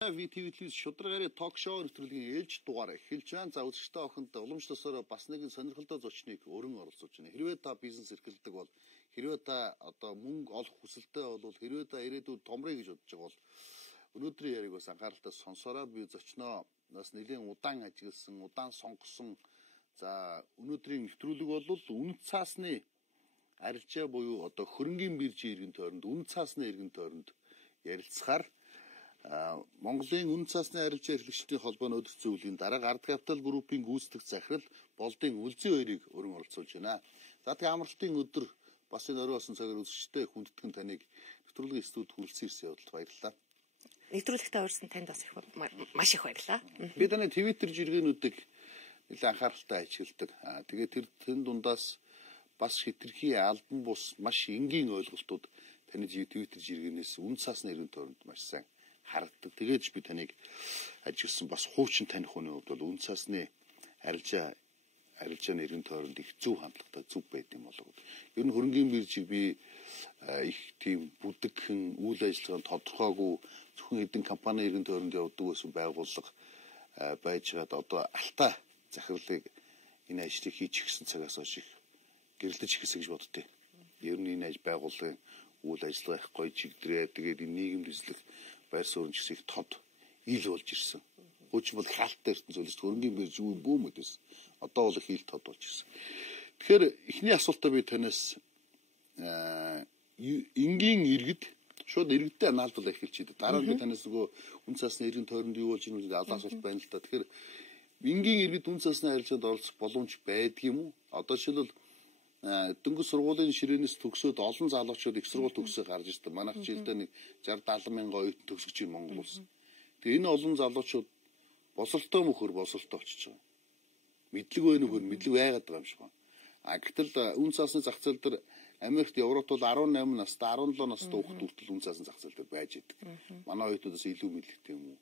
ВТВ-с шударгаараа ток-шоу нэвтрүүлгийн ээлж дугаар эхэлж байна. За үзэгчтэй охинд уламжлалсаар бас нэгэн сонирхолтой зочныг өргөн оролцуулж байна. Хэрвээ та бизнес эрхэлдэг бол, хэрвээ та одоо мөнгө олох хүсэлтэй бол, хэрвээ та ирээдүйд томрыг гэж бодож байгаа бол өнөөдрийн яриг бас анхааралтай сонсороо. Би зочноо бас нэлийн удаан ажилласан, удаан сонгосон. За өнөөдрийн нэвтрүүлэг бол үнэт цаасны арилжаа буюу одоо хөрөнгийн биржийн иргэн тойронд, үнэт цаасны иргэн тойронд ярилцахаар Монголын үнэт цаасны арилжаа эрхлэгчдийн холбооны өдөр зөвлөлийн дарга Ард Капитал группийн гүйцэтгэх захирал Болдын Үлзий хоёрыг өргөн оролцуулж байна. За тэгээ амралтын өдөр бас энэ орой болсон цагаар үзэгчтэй хүндэтгэн таныг нэвтрүүлгийн студид хүрэлцэн ирсэн явдалд баярлалаа. Нэвтрүүлэгтээ урьсан танд бас маш их баярлалаа. Би таны Твиттер жиргэнүүдийг нэлээд анхааралтай ажигладаг. Тэгээ тэр дундаас бас хитрхи албан бус маш энгийн ойлголтууд таны Твиттер жиргэнээс үнэт цаасны иргэн тойронд маш сайн харагддаг. Тэгээд би таныг ажигласан бас хуучин таних хүний хувьд бол үнэт цаасны арилжааны иргэн тойронд их зөв хандлагатай зөв байд юм болов. Ер нь хөрөнгийн биржийг би их тийм бүдэгхэн үйл ажиллагаанд тодорхойгүй зөвхөн эдийн компани иргэн тойронд явдаг байсан байгууллага байж байгаад одоо алтаа захирлыг энэ ажлыг хийж гисэн цагаас хойш их гэрэлдэж ихсэн гэж боддتي. Ер нь энэ байгууллагын үйл ажиллагаа их гоё чигдрээ тэгээд энэ нийгэмд эзлэх байр суурин ч их тод ил болж ирсэн. Хуучин бол хаалттай эртэн зүйлс хөрөнгийн бирж юу бөөм өдөөс. Одоо бол их ил тод болж ирсэн. Тэгэхээр эхний асуултаа би танаас энгийн иргэд шууд иргэдтэй наалдвал эхэлж идэв. Дараа нь би танаас нөгөө үнэт цаасны иргэн тойронд юу болж ирнэ гэдэг алаас асуулт байна л да. Тэгэхээр энгийн иргэд үнэт цаасны арилжаанд оролцох боломж байдаг юм уу? Одоо жишээлбэл дөнгөж сургуулийн ширээнээс төгсөөд олон залуучууд их сургууль төгсөө гарч ирсэн. Манайх жилдээ нэг 60-70 мянган оюутан төгсөж ийн Монгол улс. Тэгээ энэ олон залуучууд босолтой мөхөр босолтой очиж байгаа. Мэдлэг байна уу? Мэдлэг байгаад байгаа юм шиг байна. Гэтэл үнэт цаасны зах зээл дээр Америкт, Европт бол 18 настай, 17 настай хүүхд хүртэл үнэт цаасны зах зээл дээр байж идэг. Манай оюутнуудаас илүү мэдлэгтэй юм уу?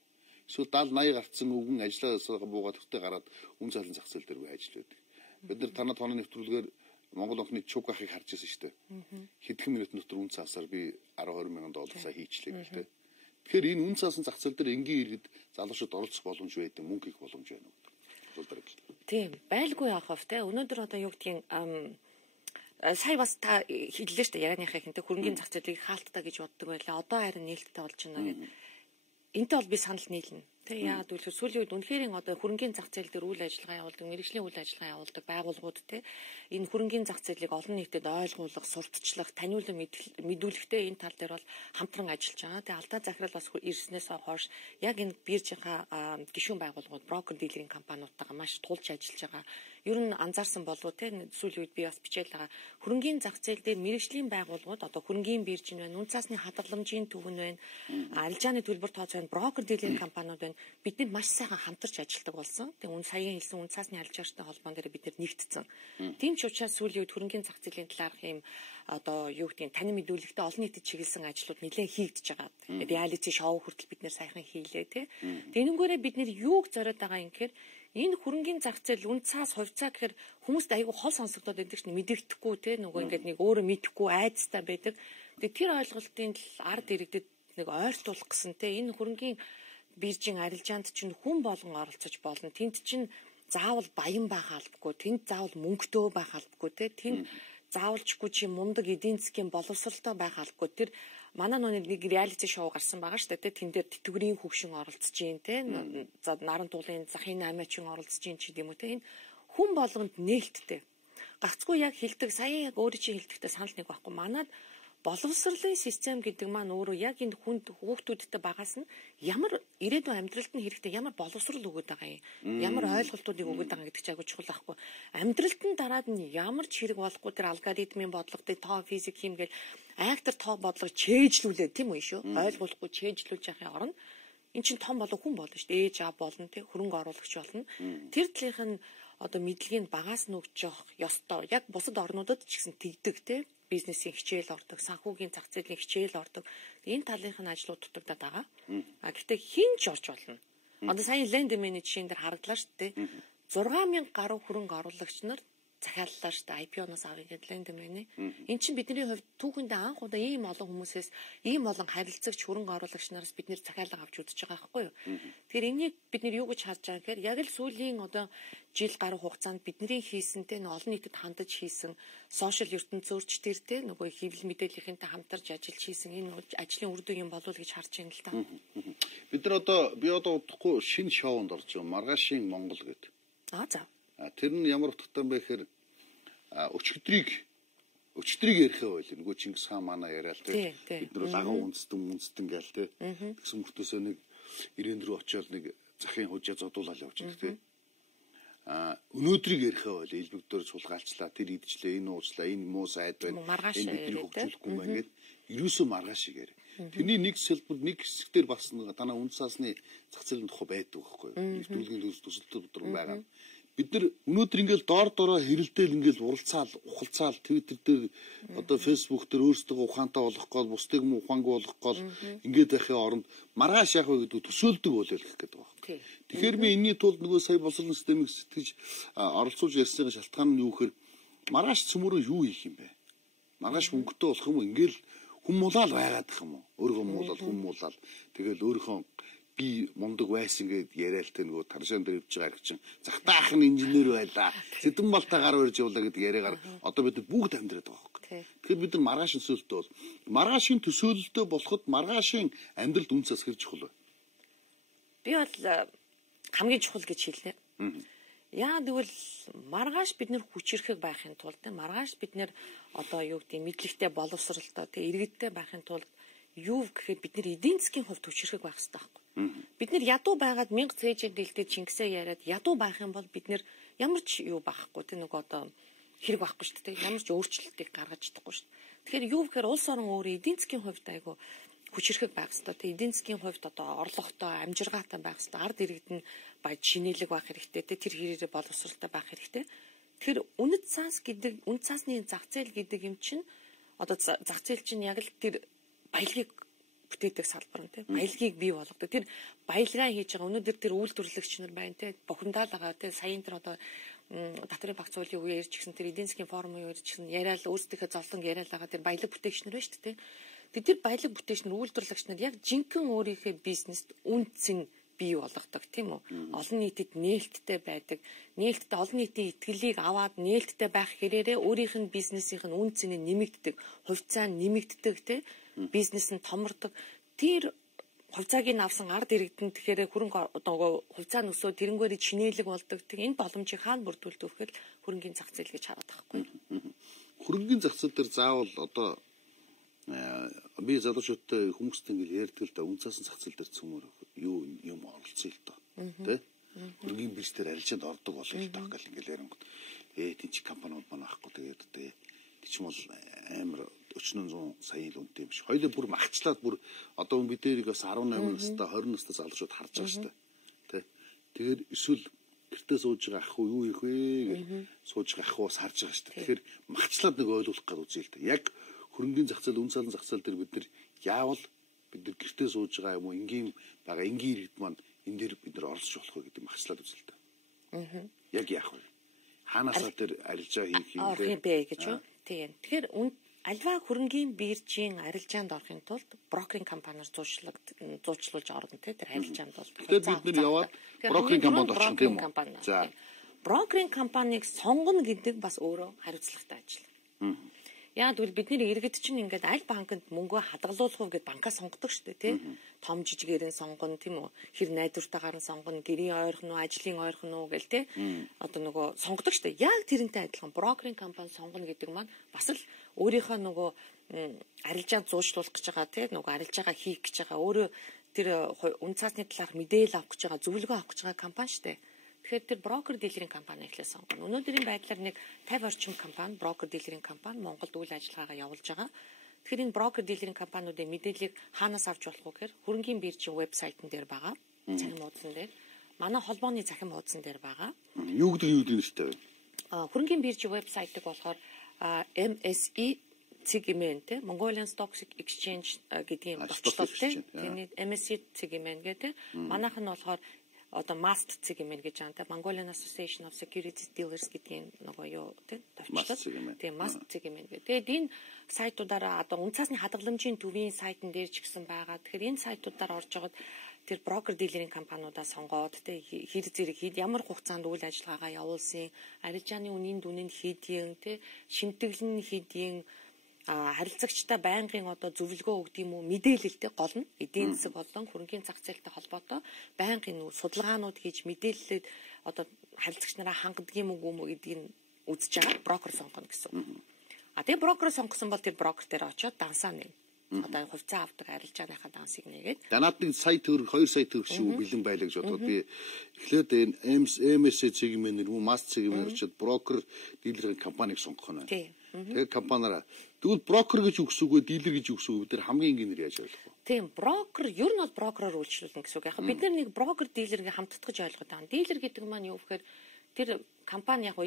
Эсвэл 70-80 гарцсан өвгөн ажилласаа буугаад өгтөй гараад үнэт цаасны зах зээл дээр байж л байдаг. Бид нар танаа тооны нэвтрүүлгээр Монгол охины чуг ахыг харж байсан шүү дээ. Хэдхэн минут дотор үнэт цаасаар би 10-20 мянган долларсаа хийчлээ гэлтэй. Тэгэхээр энэ үнэт цаасны зах зээл дээр энгийн иргэд залуучууд оролцох боломж байдаг, мөнгө хийх боломж байна уу? Тийм, байлгүй яах вэ те? Өнөөдөр одоо юу гэдгийг сая бас та хэллээ шүү дээ ярианыхаа хинтэ хөрөнгийн зах зээлийг хаалттай гэж боддог байлаа. Одоо харин нээлттэй болж байна гэдэг. Энтэй бол би санал нийлнэ. Тэг яагаад гэвэл сүүлийн үед үнэхээр одоо хөрөнгийн зах зээл дээр үйл ажиллагаа явуулдаг, мэргэжлийн үйл ажиллагаа явуулдаг байгууллагууд те энэ хөрөнгийн зах зээлийг олон нийтэд ойлгуулах, сурталчлах, таниулан мэдүүлэхтэй энэ тал дээр бол хамтран ажиллаж байгаа. Тэг алдаа захирал бас ирснээс хойш яг энэ биржийнхаа гишүүн байгууллагууд, брокер дилерийн компаниудтайгаа маш тулж ажиллаж байгаа. Ер нь анзаарсан болов те сүүлийн үед би бас бичээл байгаа. Хөрөнгийн зах зээл дээр мэргэжлийн байгууллагууд одоо хөрөнгийн бирж нь байна, үнэт цаасны хадгаламжийн төвөн байна, арилжааны төлбөр тооцоо байна, брокер дилерийн компаниуд байна. Бид маш сайхан хамтарч ажилладаг болсон. Тэгээ саяхан хэлсэн үнэт цаасны арилжаагчтай холбоон дээр бид нэгдсэн. Тийм ч учраас сүүлийн үед хөрөнгийн зах зээлийн талаарх юм одоо юу гэдгийг тань мэдүүлэгтээ олон нийтэд чиглэсэн ажлууд нэлээд хийгдэж байгаа. Реалити шоу хүртэл бид сайхан хийлээ тий. Тэнгүүрээ бид юуг зориод байгаа юм гэхээр энэ хөрөнгийн зах зээл үнэт цаас хувьцаа гэхээр хүмүүст айгүй хол сонсогдоод байдаг чинь мэдэгдэхгүй тий нөгөө ингээд нэг өөрөө мэдэхгүй айцтай байдаг. Тэгээ тэр ойлголтын ард иргэдэд нэг ойртуулах гэсэн тий энэ хөрөнгийн биржийн арилжаанд чинь хүн болгон оролцож болно. Тэнд чинь заавал баян байх албагүй, тэнд заавал мөнгөтэй байх албагүй, тэнд заавалчгүй чи мундаг эдийн засгийн боловсралтай байх албагүй. Тэр манай нэг реалити шоу гарсан байгаа шүү дээ. Тэн дээр тэтгэврийн хөгшин оролцож гин те. За наран туулын захын аймаачин оролцож гин ч гэдэм үү те. Энэ хүн болгонд нээлттэй. Гагцгүй яг хилдэг, сая яг өөрөө чи хилдэгтэй санал нэг байхгүй. Манад боловсролын систем гэдэг маань өөрөө яг энэ хүнд хүүхдүүдтэй багаас нь ямар ирээдүйн амьдралд нь хэрэгтэй ямар боловсрол өгöd байгаа юм. Ямар ойлголтуудыг өгöd байгаа гэдэг чинь айгүй чухал байхгүй. Амьдралд нь дараад нь ямар ч хэрэг болохгүй тэр алгоритмын бодлоготой тоо физик хим гэл айхтар тоо бодлого чэйжлүүлээ тийм үү шүү. Ойлгуулахгүй чэйжлүүлж яхахын оронд эн чинь том болов хүн болно шүү дээ. Ээж аав болно тий хөрөнгө оруулагч болно. Тэр талынх нь одоо мэдлэгийг багаас нь өгч явах ёстой. Яг бусад орнуудад ч гэсэн тэгдэг тий бизнесийн хичээл ордог, санхүүгийн зах зээлийн хичээл ордог. Энэ талынх нь ажлууд дутагдаад байгаа. Гэхдээ хин ч орж болно. Одоо сая ленд менежмент жишээн дээр харагдлаа шүү дээ. 6000 гаруй хөрөнгө оруулагч нар захиаллаа шүү дээ. IPO-ноос авъя гэдэг л юм байна. Эн чинь бидний хувьд түүхэндээ анх удаа ийм олон хүмүүсээс ийм олон харилцагч хөрөнгө оруулагч нараас бид нэр захиалга авч үзэж байгаа байхгүй юу. Тэгэхээр энийг бид нэр юу гэж харж байгаа гэхээр яг л сүүлийн одоо жил гаруй хугацаанд бидний хийсэнтэй олон нийтэд хандаж хийсэн сошиал ертөнц зөрч тэртэй нөгөө хэвлэл мэдээллийнхэнтэй хамтарч ажиллаж хийсэн энэ ажлын үр дүн юм болов уу гэж харж байна л да. Бид нар би одоо удахгүй шинэ шоунд орж байгаа Маргаашийн Монгол гэдэг. За. Тэр нь ямар утгатай юм бэ гэхээр өчигдрийг ярихаа байл. Нөгөө Чингис хаан манай яриад те бид нар лаган үндэстэн гээл те. Тэгсэн мөртөөсөө нэг 94 очиод нэг захын хужаа зодуулаад явж байгаа те. Өнөөдрийг ярихаа байл. Элбэгдээр сулгаалчлаа, тэр идчлээ, энэ уучлаа, энэ муу сайд байна. Энэ бидний хөгжүүлэхгүй юм ингээд ерөөсөө маргааш игээр. Тэрний нэг хэсгээр бас танаа үнд цаасны зах зээлийн тухай байдаг байхгүй юу? Нэвтрүүлгийн төсөлтөд бодрон байгаа. Бид нар өнөөдөр ингээл доор хэрэлдээл ингээл ухалцаал Twitter дээр одоо Facebook дээр өөрсдөө ухаантай болох гол бусдыг муу ухаангүй болох гол ингээд байхын оронд маргааш яах вэ гэдэг төсөөлдөг болол гэх гэдэг байна. Тэгэхээр би энэний тулд нөгөө сая боловсролын системийг сэтгэж оролцуулж ярьсны шалтгаан нь юу гэхээр маргааш цөмөрөө юу хийх юм бэ? Маргааш мөнгөтэй болох юм уу? Ингээл хүмүүлал байгаад их юм уу? Өөргөө муулаад хүмүүлал тэгэл өөрийнхөө би мундаг байсан гэд яриад тэ нөгөө таршаан дээр өвч байгаа чинь захтаах нь инженер байлаа. Сэдэн балтаа гар барьж явуулаа гэдэг яриагаар одоо бид бүгд амьдраад байгаа байхгүй. Тэгэхээр бид нар маргаашийн төсөөлөлтөө бол маргаашийн төсөөлөлтөө болоход маргаашийн амьдралд үнцээс хэрж чухал вэ? Би бол хамгийн чухал гэж хэлнэ. Яа тэгвэл маргааш бид нэр хүчрэхэг байхын тулд маргааш бид нэр одоо юу гэдэг мэдлэгтэй боловсралтай иргэдтэй байхын тулд юу гэхээр бид нэр эдийн засгийн хувьд хүчрэхэг байх хэрэгтэй байхгүй. Бид нэр ядуу байгаад 1000 цээжэд дэлдээд Чингисээ яриад ядуу байх юм бол бид нэр ямар ч юу байхгүй тийм нөгөө одоо хэрэг байхгүй шүү дээ. Ямар ч өөрчлөлтийг гаргаж чадахгүй шүү дээ. Тэгэхээр юу гэхээр улс орон өөрөө эдийн засгийн хувьд айгу хүчрэхэг байх хэрэгтэй. Тэгээ эдийн засгийн хувьд одоо орлоготой, амжиргаатай байх хэрэгтэй. Ард иргэд нь баяж шинэлэг байх хэрэгтэй. Тэр хэрээрээ боловсралтай байх хэрэгтэй. Тэгэхээр үнэт цаасны зах зээл гэдэг юм чинь одоо зах зээл чинь яг л тэр баялагийг бүтээдэг салбар нь тийм баялагийг бий болгодог. Тэр баялгаа хийж байгаа өнөөдөр тэр үйлдвэрлэгч нар байна тийм бухимдаал байгаа тийм саяын тэр одоо Татварын багц уулын үеэр ярьж гисэн тэр эдийн засгийн форумын үеэр ярьж гисэн яриад өөрсдийнхөө зовлон яриад байгаа тэр баялаг бүтээгч нар байна шүү дээ. Бид тэр баялаг бүтээгч нар үйлдвэрлэгч нар яг жинхэнэ өөрийнхөө бизнест үнцэн бий болгодог тийм үү. Олон нийтэд нээлттэй байдаг. Нээлттэй олон нийтийн итгэлийг аваад нээлттэй байх хэрээрээ өөрийнх нь бизнесийн үн цэнийг нэмэгддэг, хувьцаа нь нэмэгддэг тийм бизнес нь томордог. Тэр хувьцааг нь авсан ард иргэдэнд тэгэхээр хөрөнгө одоо хувьцаа нь өсөө тэрнгээр чинээлэг болдог. Энэ боломжийг хаана бүрдүүлдэг вэхээр хөрөнгөний зах зээл гэж хараад байхгүй. Хөрөнгөний зах зээл дээр заавал одоо би залуучуудтай хүмүүстэй ингээл ярьдаг л да үн цаасан зах зээл дээр цөмөр юм оролцсон л доо. Тэ? Хөрөнгөний бирж дээр арилжаанд ордог болох л доо гэл ингээл ярингууд. Тэнцэг компаниуд манай ахгүй тэгээд одоо тийч мол амар 400 сая л үнэтэй юм шиг. Хоёулаа бүр махчлаад бүр одоо бид дээрийг бас 18 настай 20 настай залуучууд харж байгаа шүү дээ. Тэ? Тэгэхээр эсвэл гэртээ сууж байгаа ах уу юу их вэ гэж сууж байгаа ах уу сарж байгаа шүү дээ. Тэгэхээр махчлаад нэг ойлгуулах гэж үзье л дээ. Яг хөрөнгөний зах зээл, үн цалин зах зээл дээр бид нар яавал бид нар гэртээ сууж байгаа юм уу энгийн байгаа энгийн иргэд маань энэ дээр бид нар оролцож болох вэ гэдэг махчлаад үзье л дээ. Яг яах вэ? Хаанасаа тэр арилжаа хийх юм бэ гэж юу? Тийм. Тэгэхээр альва хөрөнгөний биржийн арилжаанд орохын тулд брокеринг компаниар зуучлуулж орно тэр арилжаанд бол. Тэгэхээр бид нар яваад брокеринг компанид очих юм уу? За. Брокеринг компанийг сонгоно гэдэг бас өөрөө хариуцлагатай ажил. Яа тэгвэл бидний иргэд чинь ингээд аль банкнд мөнгөө хадгалуулах уу гэд банкаа сонгодог шүү дээ тий. Том жижигээрэн сонгоно тийм үү. Хэр найдвартайгаар нь сонгоно, гэрийн ойрхон уу, ажлын ойрхон уу гэл тий. Одоо нөгөө сонгодог шүү дээ. Яг тэрнтэй адилхан брокеринг компани сонгоно гэдэг маань бас л өөрийнхөө нөгөө арилжаанд зуушлуулах гэж байгаа тий. Нөгөө арилжаагаа хийх гэж байгаа. Өөрөө тэр үн цаасны талаарх мэдээлэл авах гэж байгаа, зөвлөгөө авах гэж байгаа компани шүү дээ. Тэгэхээр тэр брокер дилерийн компани эхлээ сонгоно. Өнөөдрийн байдлаар нэг 50 орчим компани, брокер дилерийн компани Монголд үйл ажиллагаагаа явуулж байгаа. Тэгэхээр энэ брокер дилерийн компаниудын мэдээллийг хаанаас авч болох вэ гэхээр хөрөнгөний биржийн вебсайтн дээр байгаа. Захин хуудсан дээр. Манай холбооны захин хуудсан дээр байгаа. Юу гэдэг нэртэй вэ? Хөрөнгөний биржийн вебсайтыг болохоор MSE Цэгмэн те Mongolian Stock Exchange гэдгийн товчлол те. Тэний MSE Цэгмэн гэдэг. Манайх нь болохоор одоо MAST цэг юм гэж байна. Mongolian Association of Securities Dealers гэдгийн нөгөө юу тийм товчлол. Тийм MAST цэг юм гэдэг. Тэгээд энэ сайтуудаараа одоо үнцаасны хадгаламжийн төвийн сайтн дээр ч гэсэн байгаа. Тэгэхээр энэ сайтуудаар орж байгаад тэр брокер дилерийн компаниудаа сонгоод тэ хэр зэрэг хэд ямар хугацаанд үйл ажиллагаагаа явуулсан, арилжааны үнийн дүн нь хэдийн тэ шимтгэл нь хэдийн харилцагчтай байнгын одоо зөвлөгөө өгд юм уу мэдээлэлтэй гол нь эдийн засаг болон хөрөнгөний зах зээлтэй холбоотой байнгын судалгаанууд хийж мэдээлэлд одоо харилцагч нараа хангадаг юм уу гэдгийг үзэж байгаа брокер сонгоно гэсэн. Тэгээ брокер сонгосон бол тэр брокер дээр очиод дансаа нэ. Одоо хувьцаа авдаг арилжааныхаа дансыг нэгээд. Данаад нэг сая төгрөг 2 сая төгрөг шиг бэлэн байлаа гэж бодоод би эхлээд энэ MSA цэгмээр нэрмүү MAST цэгмээр очиод брокер дилерийн компанийг сонгох нь. Тэгээ компаниараа тэгвэл брокер гэж үгсүүгээ дилер гэж үгсүүгээ бид нар хамгийн энгийнээр яаж ойлгох вэ? Тийм брокер ер нь бол брокероор үйлчлүүлнэ гэсэн үг. Яг бид нар нэг брокер дилергээ хамтдагч ойлгоод байгаа. Дилер гэдэг маань юу гэхээр тэр компани яг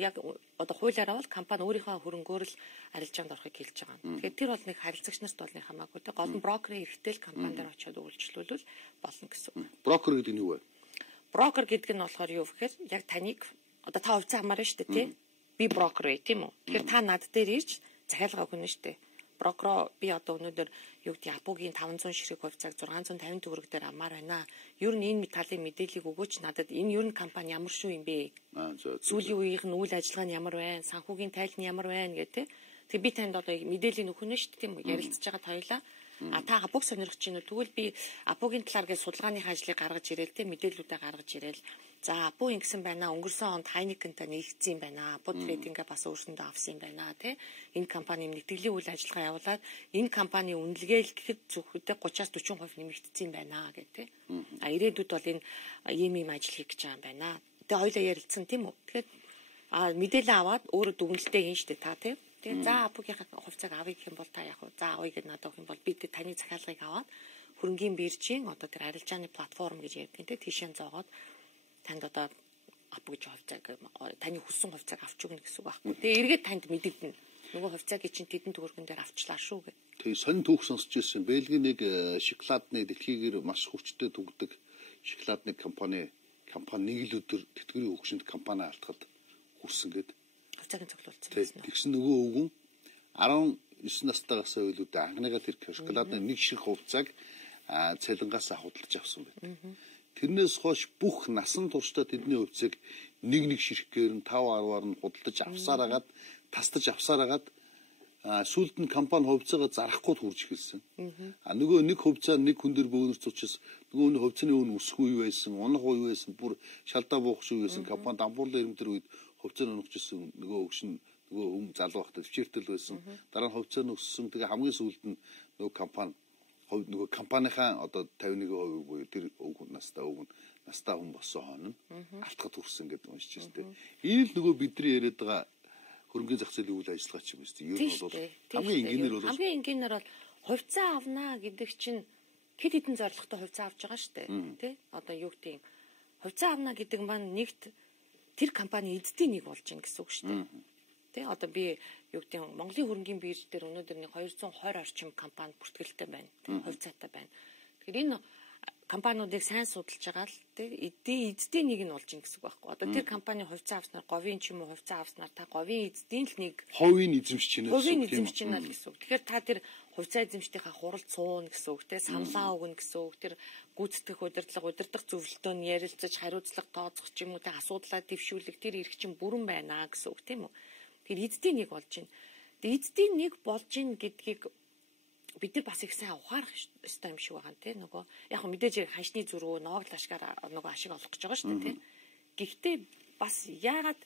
одоо хуулиараа бол компани өөрийнхөө хөрөнгөөр л арилжаанд орохыг хэлж байгаа. Тэгэхээр тэр бол нэг харилцагч нарт бол нэг хамаагүй те гол нь брокерийн эрхтэй л компани дээр очиод үйлчлүүлвэл болно гэсэн үг. Брокер гэдэг нь юу вэ? Брокер гэдэг нь болохоор юу гэхээр яг таныг одоо та хувьцаа хамаарна шүү дээ тий. Би брокер бай тийм үү. Тэгэхээр та над дээр ирж захиалга өгнө шүү дээ. Брокероо би одоо өнөөдөр юу гэдэг Апугийн 500 ширхэг хувьцааг 650 төгрөг дээр амаар байна. Ер нь энэ талын мэдээллийг өгөөч надад энэ ер нь компани ямар шүү юм бэ? Сүүлийн үеийнх нь үйл ажиллагаа нь ямар байна? Санхүүгийн тайл нь ямар байна гэх тээ. Тэгээ би танд одоо мэдээллийг өгнө шүү дээ тийм үү? Ярилцж байгаа тойлоо. Та Апуг сонирхож байна уу? Тэгвэл би Апугийн талаар гэж судалгааны ажлыг гаргаж ирээл те мэдээллүүдээ гаргаж ирээл. За Апу ингэсэн байна. Өнгөрсөн онд Хайникентэй нэгдсэн юм байна. Апу трейдингээ бас өөрсөндөө авсан юм байна те. Энэ компани нэгтгэлийн үйл ажиллагаа явуулаад энэ компани үнэлгээл гэхэд зөвхөдөө 30-40% нэмэгдсэн юм байна гэх те. Ирээдүйд бол энэ ийм ажил хийх гэж байгаа юм байна. Тэгээ хоёлаа ярилцсан тийм үү? Тэгэхээр мэдээлэл аваад өөрөө дүгнэлтээ хийн штэ та те. Тэгээ за Апугийн хувьцааг авъя гэх юм бол та яг за авъя гэж надад өгөх юм бол би таны захиалгыг аваад хөрөнгөний биржийн одоо тэр арилжааны платформ гэж ярьдаг те тийшээ зоогоод танд одоо Апу гэж хувьцааг таны хүссэн хувьцааг авч өгнө гэсэн үг байхгүй. Тэгээ эргээд танд мэдэгдэнэ. Нөгөө хувьцааг чинь тэдэн төгрөгөн дээр авчлаа шүү гэх. Тэгээ сонин түүх сонсч ирсэн. Бельгийн нэг шоколадны дэлхийгээр маш хүчтэй түгдэг шоколадны компани нэг л өдөр тэтгэврийн хөгжинд компани алдахад хүрсэн гэдэг. Хувьцааг цуглуулсан байсан. Тэгсэн нөгөө өвгөн 19 настайгаас өөлүүдээ анхныгаа тэр шоколадны нэг шиг хувьцааг цалингаас худалдаж авсан байдаг. Тэрнээс хойш бүх насан туршдаа тэдний хувьцааг нэг ширхгээр нь 5-10-аар нь худалдаж авсараагаад тасдаж авсараагаад сүүлд нь компани хувьцаагаа зарахгүй хурж эхэлсэн. Нөгөө нэг хувьцаа нэг хүн дээр бөөнөрч учраас нөгөө хувьцааны үн өсөхгүй юу байсан, унах уу байсан, бүр шалдаа буух шүү байсан компани дампуурлын ирэмтэр үед хувьцаа өнөхжсэн нөгөө өгшин нөгөө хүн залуу байхдаа төвчээртэл байсан. Дараа нь хувьцаа нь өссөн. Тэгээ хамгийн сүүлд нь нөгөө компани нөгөө компанийнхаа одоо 51% буюу тэр настай хүн болсон хойно алтгад хүрсэн гэдэг уншиж байна. Энэ л нөгөө бидний яриад байгаа хөрөнгөний зах зээлийн үйл ажиллагаа ч юм уу. Ер нь бол хамгийн энгийнээр бол хувьцаа авнаа гэдэг чинь хэд хэдэн зорилготой хувьцаа авч байгаа шүү дээ. Тэ? Одоо юу гэдэг юм. Хувьцаа авнаа гэдэг маань нэгт тэр компани эзэдийн нэг болж гин гэсэн үг шүү дээ. Тэ? Одоо би юу гэдэг юм Монголын хөрөнгөний бирж дээр өнөөдөр нэг 220 орчим компани бүртгэлтэй байна. Хувьцаатай байна. Тэгэхээр энэ компаниудыг сайн судалж байгаа л эзэдийн нэг нь болж гин гэсэн үг байхгүй. Одоо тэр компани хувьцаа авснаар говийн ч юм уу хувьцаа авснаар та говийн эзэдийн л нэг хувийн эзэмшиж байна. Хувийн эзэмшиж байна л гэсэн үг. Тэгэхээр та тэр хувьцаа эзэмшдийнхаа хурал цуун гэсэн үг те саналаа өгнө гэсэн үг. Тэр гүйцэтгэх удирдах зөвлөлтөө нь ярилцаж хариуцлага тооцох ч юм уу те асуудлаа дэвшүүлэх тэр эрх чинь бүрэн байна гэсэн үг тийм үү. Тэр эзэдийн нэг болж байна. Тэгээ эзэдийн нэг болж гин гэдгийг бид нар бас их сайн ухаарах ёстой юм шиг байгаа тийм нөгөө яг мэдээж ханшны зүрөө ноогл ашгаар нөгөө ашиг олох гэж байгаа шүү дээ тийм. Гэхдээ бас яагаад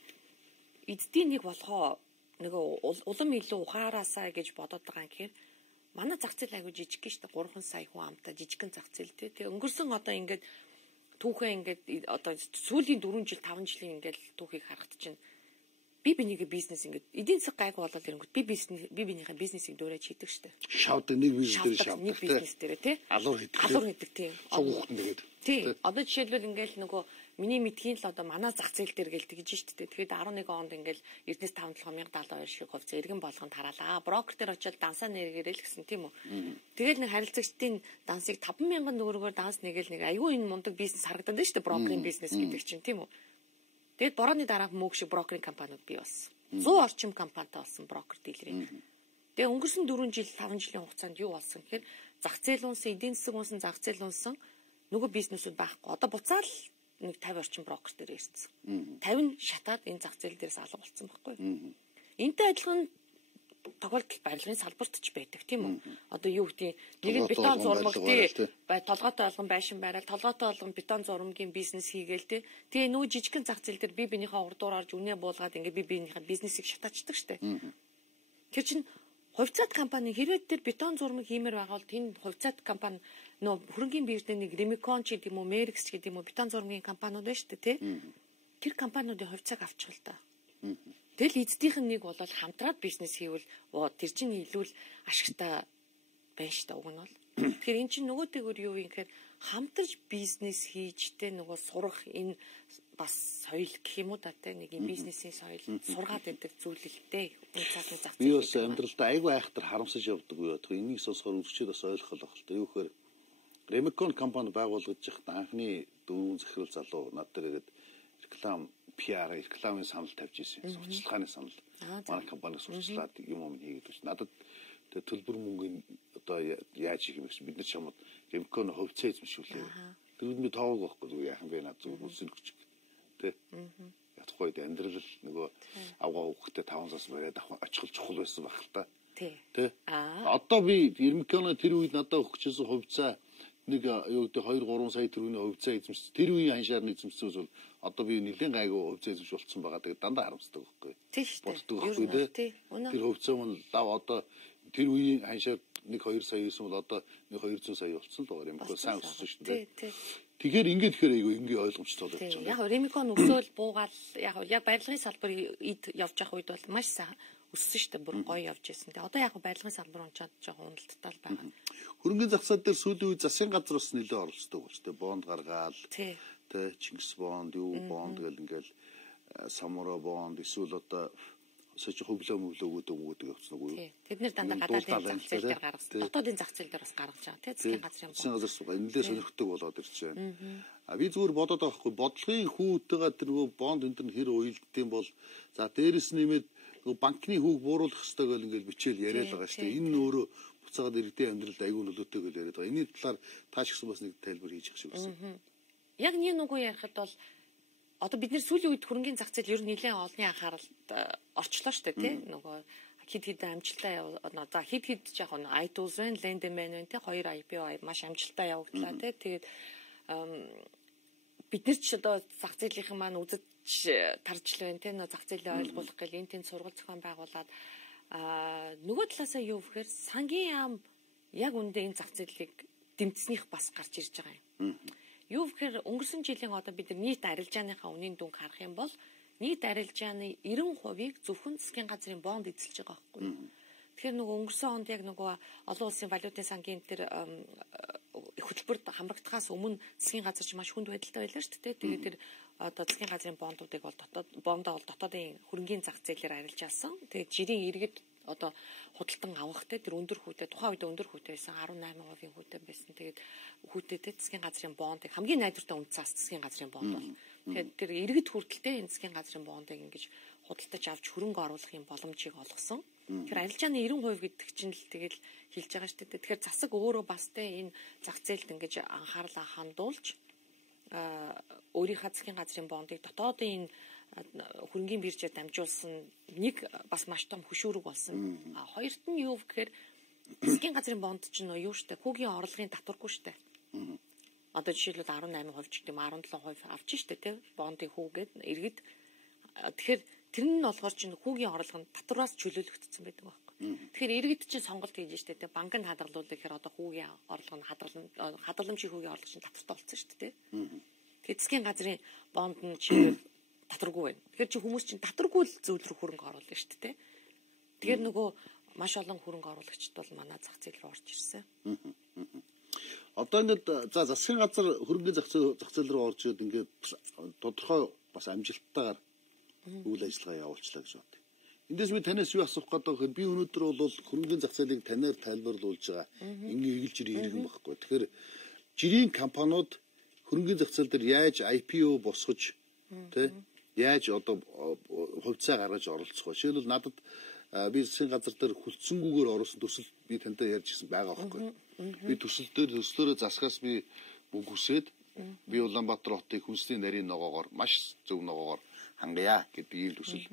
эзэдийн нэг болохоо нөгөө улам илүү ухаараасаа гэж бодоод байгаа юм гэхээр манай зах зээл аягүй жижиг гин шүү дээ 3 сая хүн амтай жижигхэн зах зээл тийм. Тэгээ өнгөрсөн одоо ингээд түүхээ ингээд одоо сүүлийн 4 жил 5 жилийн ингээд түүхийг харахад чинь би бинийгээ бизнес ингээд эдийн засаг гайг болоод ирэнгүүт би биенийхээ бизнесийг дөөрэж хийдэг штэ. Шавдаг нэг бизнес дээр шавдаг. Нэг бизнес дээр тий. Алуур хийдэг. Алуур хийдэг тий. Цуг хүүхдэн тэгээд. Тий. Одоо жишээлбэл ингээл нөгөө миний мэдхийн л одоо манай зах зээл дээр гэл тэгж штэ. Тэгэхээр 11 онд ингээл Эрдэнэс 57072 шиг хувьцаа иргэн болгонд хараалаа. Брокер дээр очиод дансаа нэргээрэл гэсэн тийм үү. Тэгэл нэг харилцагчдын дансыг 50000 төгрөгөөр данс нэгээл нэг аюу энэ мундаг бизнес харагдаад байна штэ. Брокерийн бизнес гэдэг чинь тийм үү. Тэгэд борооны дараа мөг шиг брокерийн компаниуд бий болсон. 100 орчим компанитай болсон брокер дилерийн. Тэгээ өнгөрсөн 4 жил 5 жилийн хугацаанд юу болсон гэхээр зах зээл унсан, эдийн засаг унсан, зах зээл унсан нөгөө бизнесүүд байхгүй. Одоо буцаал нэг 50 орчим брокер дээр ирсэн. 50 шатаад энэ зах зээл дээрээс алга болсон байхгүй. Энтэй адилхан тохиолдол барилгын салбарт ч байдаг тийм үү. Одоо юу гэдэг нэг нь бетон зурмаг тий толгойтой болгон байшин барайл, толгойтой болгон бетон зурмагийн бизнес хийгээл тий. Тэгээ нөгөө жижигхэн зах зээл дээр би биенийхээ урдуур орж үнэ буулгаад ингээ би биенийхээ бизнесийг шатаачдаг штэ. Тэр чинь хувьцаат компани хэрвээ тэр бетон зурмаг хиймээр байгаа бол тэнд хувьцаат компани нөө хөрөнгөний биржний нэг Ремикон ч гэдэг юм уу, Мерикс ч гэдэг юм уу бетон зурмагийн компаниуд байна штэ тий. Тэр компаниудын хувьцааг авчих л та. Тэгэл эздийнх нь нэг бол хамтраад бизнес хийвэл тэр чинь илүү л ашигтай байна шүү дээ уг нь бол. Тэгэхээр эн чинь нөгөөтэйгөр юу юм гэхээр хамтарч бизнес хийжтэй нөгөө сурах энэ бас соёл гэх юм уу да те нэг юм бизнесийн соёл сургаад байдаг зүйл л дээ. Үнцаатны зах зээл. Би бас амьдралдаа айгүй айхтар харамсаж явдаг уу яах вэ? Энийг сонсохоор үзчихэд бас ойлгох байх л та. Юу гэхээр Ремикон компани байгуулагдаж байхад анхны дөрвөн захирал залуу над дээр ирээд реклам PR рекламын санал тавьж ирсэн. Сурталчилгааны санал. Манай компани сурталчлаад юм хийгээд байна. Надад төлбөр мөнгөний одоо яаж хийх юм бэ? Бид нар чамд Ремикон хувьцаа эзэмшүүлээ. Тэгвэл би тоог байхгүй яах юм бэ? Наад зүг үсэл гэж. Тэ. Ятахгүй амьдрал нөгөө авгаа хөхтэй 5 сас бариад очихл чухал байсан баг л та. Тэ. Одоо би Ремикон тэр үед надад өгчөөсөн хувьцаа нэг юу гэдэг 2-3 сая төгрөгийн хувьцаа эзэмшсэн. Тэр үеийн ханшаар эзэмшсэн бол одоо би нэлийн гайгүй хувьцаа эзэмш болцсон байгаа. Тэгээд дандаа харамсдаг байхгүй. Тийм шүү дээ. Боддог байхгүй тий. Тэр хувьцаа мөн лав одоо тэр үеийн ханшаар 1-2 сая байсан бол одоо 1-200 сая болцсон л байгаа юм. Гэхдээ сайн өссөн шүү дээ. Тий. Тэгэхээр ингээд тэгэхээр айгүй ингээ ойлгомжтой болж байгаа. Яг Ремикон өсөөл буугаал яг барилгын салбар явж явах үед бол маш сайн өссөн шүү дээ. Бүр гоё явж байсан. Тэгээ одоо яг барилгын салбар унчаад жоохон уналттай л байгаа. Хөрөнгөний зах зээл дээр сүүлийн үед засгийн газар бас нэлээд оролцдог болж тэ бонд гаргаал. Тэ Чингис бонд, юу бонд гэл ингээл Самура бонд эсвэл одоо сэж хөглөө өгөөд явцсан уу юу. Тэд нэр дандаа гадаадын зах зээл дээр гаргасан. Дотоодын зах зээл дээр бас гаргаж байгаа. Тэ засгийн газрын бонд. Засгийн газар суугаа энэлээ сонирхдаг болоод ирж байна. Би зүгээр бодоод байгаа хгүй бодлогын хүүтэйгээ тэр нөгөө бонд энэ төр хэр уйлдсан бол за дээрэс нэмээд нөгөө банкны хүүг бууруулах хэрэгтэй гэл ингээл бичээл яриад байгаа шүү дээ. Энэ өөрөө буцаагаад иргэдийн амьдралд аягүй нөлөөтэй гэл яриад байгаа. Энийн талаар тааш гисэн бас нэг тайлбар хийж ах шиг байна. Яг нэг нүгөө ярихад бол одоо бид нэр сүүлийн үед хөрөнгөний зах зээл ер нь нэлээд олонний анхааралд орчлоо шүү дээ тий. Нөгөө хид амжилттай за хид яг нь iTools байна, Lendman байна тий. 2 IPO маш амжилттай явагдлаа тий. Тэгээд бид нар ч одоо зах зээлийн маань үзэж тарж л байна тий. Зах зээлээ ойлгуулах гэл энэ тэнд сургалт зохион байгуулад нөгөө талаасаа юу гэхээр сангийн яам яг үндэ энэ зах зээлийг дэмжснийх бас гарч ирж байгаа юм. Юу гэхээр өнгөрсөн жилийн одоо бид нар нийт арилжааныхаа үнийн дүнг харах юм бол нийт арилжааны 90%-ийг зөвхөн засгийн газрын бонд эзэлж байгаа байхгүй. Тэгэхээр нөгөө өнгөрсөн онд яг нөгөө олон улсын валютын сангийн тэр хөтөлбөрт хамрагдахаас өмнө засгийн газар ч маш хүнд байдалтай байлаа шүү дээ. Тэгээд тэр одоо засгийн газрын бондуудыг бол дотоодын хөрөнгөний зах зээлээр арилжаасан. Тэгээд жирийн иргэд одоо худалдан авах те тэр өндөр хүүтэй тухайн үед өндөр хүүтэй байсан 18% хүүтэй байсан. Тэгээд хүүтэйтэй засгийн газрын бондыг хамгийн найдвартай үнцаас засгийн газрын бонд бол тэгээд тэр иргэд хүртэлтэй энэ засгийн газрын бондыг ингэж худалдаж авч хөрөнгө оруулах юм боломжийг олгосон. Тэгэхээр арилжааны 90% гэдэг чинь л тэгэл хэлж байгаа шүү дээ. Тэгэхээр засаг өөрөө бас те энэ зах зээлд ингэж анхаарлаа хандуулж өөрийнхөө засгийн газрын бондыг дотоодын хөрөнгөний биржээр дамжуулсан нэг бас маш том хөшүүрэг болсон. Хоёрт нь юу гэхээр засгийн газрын бонд чинь юу штэ хүүгийн орлогын татваргүй штэ. Одоо жишээлбэл 18% ч гэдэм 17% авч штэ тий бондын хүүгээд иргэд тэгэхээр тэр нь болохоор чинь хүүгийн орлого нь татвараас чөлөөлөгдсөн байдаг байхгүй. Тэгэхээр иргэд чинь сонголт хийж штэ тий банкнд хадгалуулах гэхээр одоо хүүгийн орлого нь хадгаламжийн хүүгийн орлого чинь татвартай болсон штэ тий. Тэгэхээр засгийн газрын бонд нь жишээлбэл татваргүй байна. Тэгэхээр чи хүмүүс чинь татваргүй л зүйл рүү хөрөнгө оруулна шүү дээ. Тэгэхээр нөгөө маш олон хөрөнгө оруулагчид бол манай зах зээл рүү орж ирсэн. Одоо ингээд за засгийн газар хөрөнгөний зах зээл рүү орж ирээд ингээд тодорхой бас амжилттайгаар үйл ажиллагаа явуулчлаа гэж байна. Эндээс би танаас юу асуух гэдэг вэ? Би өнөөдөр бол хөрөнгөний зах зээлийг танаар тайлбарлуулж байгаа. Ингээ эгэлж ирэх юм байхгүй. Тэгэхээр жирийн компаниуд хөрөнгөний зах зээл дээр яаж IPO босгож тэ яаж одоо хувьцаа гаргаж оролцох вэ? Жишээлбэл надад би засгийн газар дээр хүлцэнгүүгээр оруулсан төсөл би тантай ярьжсэн байгаа байхгүй. Би төслөөрөө засгаас би мөнгө хүсээд би Улаанбаатар хотыг хүнсний нарийн ногоогоор маш зөв ногоогоор хангая гэдэг ийм төсөл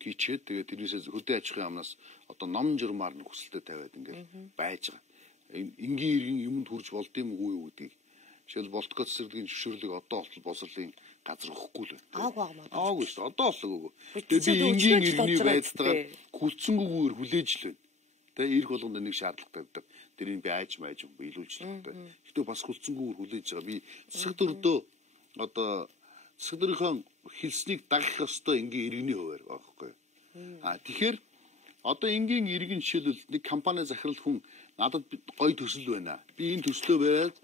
хийчээд тэгээд тэрнээсээ хөдөө аж ахуйн амнаас одоо ном журмаар нь хүсэлтэд тавиад ингээд байж байгаа. Энгийн иргэн юмд хүрж болд юм уу юу гэдгийг жишээл болтгоо цэцэрлэгийн зөвшөөрлийг одоо болтол босрлын газар өгөхгүй л байна. Аагүй шүү дээ. Одоо олоогүй. Тэгээд би энгийн иргэний байдлаар хүлцэнгүүгээр хүлээж л байна. Тэгээд ирэх болгонд нэг шаардлагатай байдаг. Тэрийг би айж мааж биелүүлж л байна. Гэтэ бас хүлцэнгүүгээр хүлээж байгаа. Би засаг төрдөө одоо засаг төрийн хэлснийг дагах ёстой энгийн иргэний хуваар байхгүй. Тэгэхээр одоо энгийн иргэн жишээлбэл нэг компани захирал хүн надад гоё төсөл байна. Би энэ төслөө бариад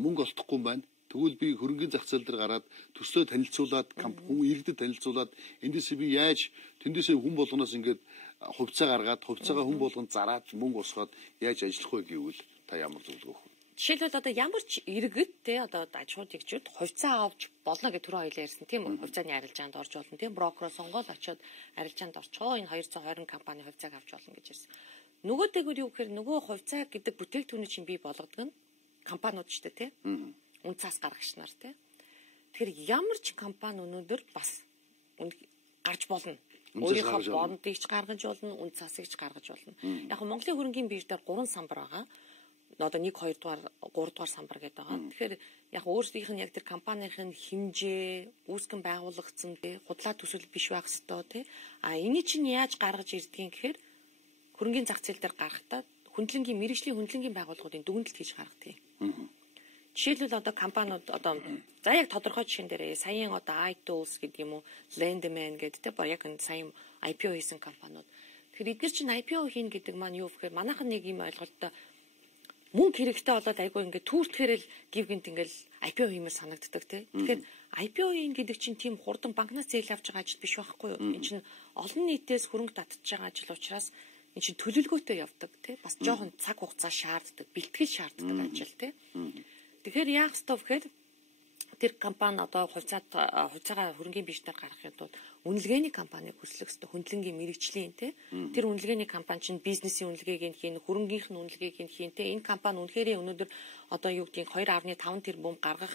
мөнгө олдохгүй юм байна. Тэгвэл би хөрөнгөний зах зээл дээр гараад төслөө танилцуулаад хүн иргэдэд танилцуулаад эндээсээ би яаж тэндээсээ хүн болгоноос ингээд хувьцаа гаргаад хувьцаагаа хүн болгонд зараад мөнгө усгаад яаж ажиллах вэ гэвэл та ямар зөвлөгөө өгөх вэ? Жишээлбэл одоо ямар ч иргэд те одоо аж ахуйн тэгжүүд хувьцаа авч болно гэж түрүү хоёлаа ярьсан тийм үү? Хувьцааны арилжаанд орж болно тийм брокероо сонгоод очиод арилжаанд орчоо энэ 220 компани хувьцааг авч болно гэж ярьсан. Нөгөө дээгүүр юу гэхээр нөгөө хувьцаа гэдэг бүтээгдэхүүний чинь бий болгодог нь компаниуд ч тийм үн цаас гаргагч нар тийм. Тэгэхээр ямар ч компани өнөөдөр бас гарч болно. Өөрийнхөө бондыг ч гаргаж болно, үн цасыг ч гаргаж болно. Яг нь Монголын хөрөнгийн бирж дээр 3 самбар байгаа. Одоо 1 2 дугаар 3 дугаар самбар гэдэг байгаа. Тэгэхээр яг өөрсдийнх нь яг тэр компанийн хэмжээ, үүсгэн байгуулагдсан худлаа төсөл биш байх ёстой тий. Энийг чинь яаж гаргаж ирдгийг гэхээр хөрөнгийн зах зээл дээр гаргахтаа хөндлөнгийн мэргэжлийн хөндлөнгийн байгууллагуудын дүгнэлт хийж гаргадаг. Жишээлбэл одоо компаниуд одоо за яг тодорхой жишээн дээр саяын одоо iTools гэдэг юм уу, Landman гэдэг те яг энэ саяын IPO хийсэн компаниуд. Тэгэхээр эдгээр чинь IPO хийн гэдэг маань юу гэхээр манайхан нэг юм ойлголттой мөнгө хэрэгтэй болоод айгүй ингээд түүртгэхээр л гів гинт ингээл IPO хиймээр санагддаг те. Тэгэхээр IPO хийн гэдэг чинь тийм хурдан банкнаас зээл авч байгаа ажил биш байхгүй юу? Энэ чинь олон нийтээс хөрөнгө татж байгаа ажил учраас энэ чинь төлөвлөгөөтэй явдаг те. Бас жоохон цаг хугацаа шаарддаг, бэлтгэл шаарддаг ажил те. Тэгэхээр яах ёстой вэ гэхээр тэр компани одоо хувьцаагаа хөрөнгөний биржээр гаргахын тулд үнэлгээний компаниг хүслэх ёстой, хөндлөнгийн мэрэгжлийн те. Тэр үнэлгээний компани чинь бизнесийн үнэлгээг нь хийн, хөрөнгөнийх нь үнэлгээг нь хийн те. Энэ компани үнэхээр өнөөдөр одоо юу гэдгийг 2.5 тэрбум гаргах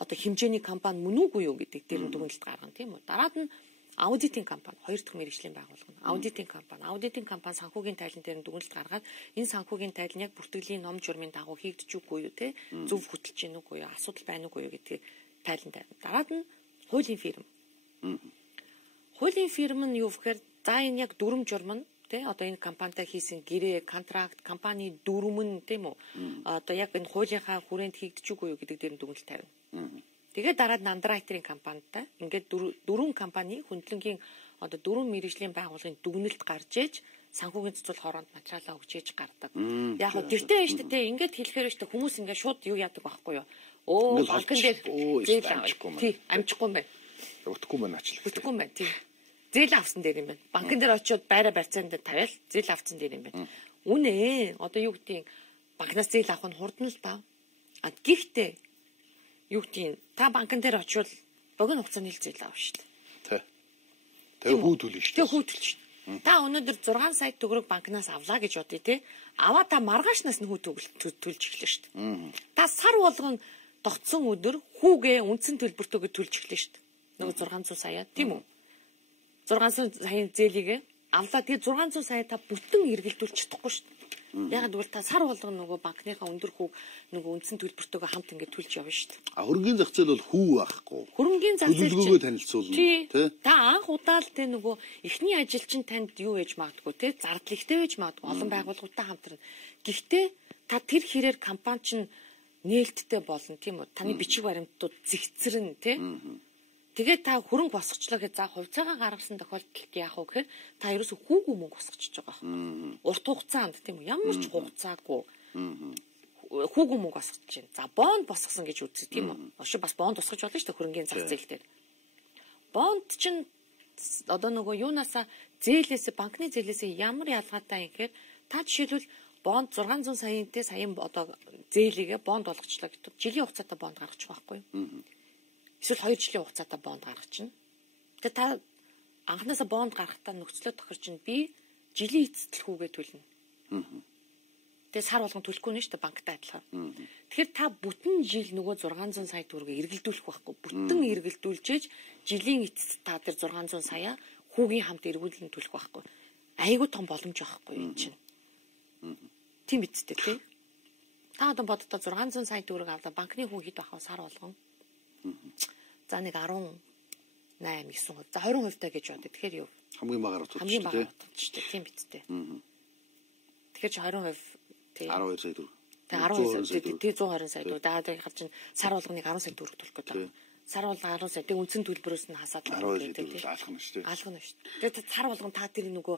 одоо хэмжээний компани мөн үгүй юу гэдэг дээр дүгнэлт гаргана тийм үү. Дараад нь аудитын компани, 2 дахь мэргэжлийн байгууллага. Аудитын компани санхүүгийн тайлан дээр дүгнэлт гаргаад энэ санхүүгийн тайлан яг бүртгэлийн ном журмын дагуу хийгдэж үгүй юу те, зөв хөтөлж гин үгүй юу, асуудал байна уугүй юу гэдгийг тайлан тавина. Дараад нь хуулийн фирм. Хуулийн фирм нь юу гэхээр за энэ яг дүрм журм нь те одоо энэ компанитай хийсэн гэрээ, контракт, компани дүрм нь тийм үү? Одоо яг энэ хуулийнхаа хүрээнд хийгдэж үгүй юу гэдэг дээр дүгнэлт тавина. Тэгээд дараад Underwriter-ийн компанитай ингээд дөрвөн компани хөндлөнгийн одоо дөрвөн мэргэжлийн байгууллагын дүгнэлт гарч ээж санхүүгийн цэцүүл хооронд материалаа өгч ээж гардаг. Яг нь тэртээ байж тээ ингээд хэлэхээр шүү дээ хүмүүс ингээд шууд юу яадаг байхгүй юу? Банкн дээр зээл авчихгүй юм. Тий, амжихгүй юм байна. Утгахгүй байна ачлаа. Утгахгүй юм байна. Тий. Зээл авсан дээр юм байна. Банкн дээр очиод байраа барьцаан дээр тавиал зээл авсан дээр юм байна. Үнэ одоо юу гэдгийг банкнаас зээл авах нь хурдан л таа. Гэхдээ юу гэдгийг та банкн дээр очивол богино хугацааны зээл авах шүү дээ. Тэгээ хүү төлнө шүү дээ. Тэгээ хүү төлнө шүү дээ. Та өнөөдөр 6 сая төгрөг банкнаас авлаа гэж бодъё те. Аваа та маргаашнаас нь хүү төлж эхлэв шүү дээ. Та сар болгон тогтсон өдөр хүүгээ үндсэн төлбөртөө төлж эхлэв шүү дээ. Нөгөө 600 сая тийм үү? 600 саяын зээлийг авлаа. Тэгээ 600 сая та бүтэн эргэлдүүлж чадахгүй шүү дээ. Яг гэвэл та сар болгоно нөгөө банкныхаа өндөр хүүг нөгөө үндсэн төлбөртөөгөө хамт ингээд төлж явна шүү дээ. Хөрөнгөний зах зээл бол хүү байхгүй. Хөрөнгөний зах зээл төлөвлөгөөгөө танилцуулна тий. Та анх удаал те нөгөө эхний ажил чинь танд юу ээж магадгүй те зардал ихтэй байж магадгүй олон байгууллагуудтай хамтрана. Гэхдээ та тэр хэрээр компани чинь нээлттэй болно тийм үү? Таны бичиг баримтууд зэгцэрнэ те. Тэгээд та хөрөнгө босгочлоо гэж за хувьцаагаа гаргасан тохиолдолд яах вэ гэхээр та ерөөсөө хүүгүй мөнгө босгочихж байгаа байхгүй. Урт хугацаанд тийм үү? Ямар ч хугацаагүй. Хүүгүй мөнгө босгож байна. За бонд босгосон гэж үзье тийм үү? Ошо бас бонд босгож болно шүү дээ хөрөнгөний зах зээл дээр. Бонд чинь одоо нөгөө юунаасаа зээлээс банкны зээлээс ямар ялгаатай юм гэхээр та жишээлбэл бонд 600 саянтэй саяын одоо зээлийгээ бонд болгочлоо гэдэг жилийн хугацаатай бонд гаргачих байхгүй. Эсвэл 2 жилийн хугацаатай бонд гаргачихна. Тэгээ та анханасаа бонд гаргахтаа нөхцлөө тохирчин би жилийн эцэстэл хүүгээ төлнө. Тэгээ сар болгон төлөхгүй нэ шүү дээ банктай адилхан. Тэгэхээр та бүтэн жил нөгөө 600 сая төгрөгийг эргэлдүүлэх байхгүй. Бүтэн эргэлдүүлжээж жилийн эцэст та тэр 600 сая хүүгийн хамт эргүүлэн төлөх байхгүй. Айгуу том боломж байхгүй юм чинь. Тийм биз дээ тий. Та одоо боддоо 600 сая төгрөг авлаа банкны хүү хэд байх вэ сар болгон? За нэг 18 9%. За 20% таа гэж бодъё. Тэгэхээр юу? Хамгийн багаар утгач хамгийн багаар утгач шүү дээ. Тийм биз дээ. Тэгэхээр чи 20% тий 12 сая төгрөг. Тэгээ 120 сая төгрөг. Даад харж чинь сар болгоныг 10 сая төгрөг төлөх гэдэг. Сар болгон 10 сая. Тэгээ үндсэн төлбөрөөс нь хасаад гэдэг тий. Алхна шүү дээ. Алхна шүү дээ. Тэгээ сар болгон та тэр нөгөө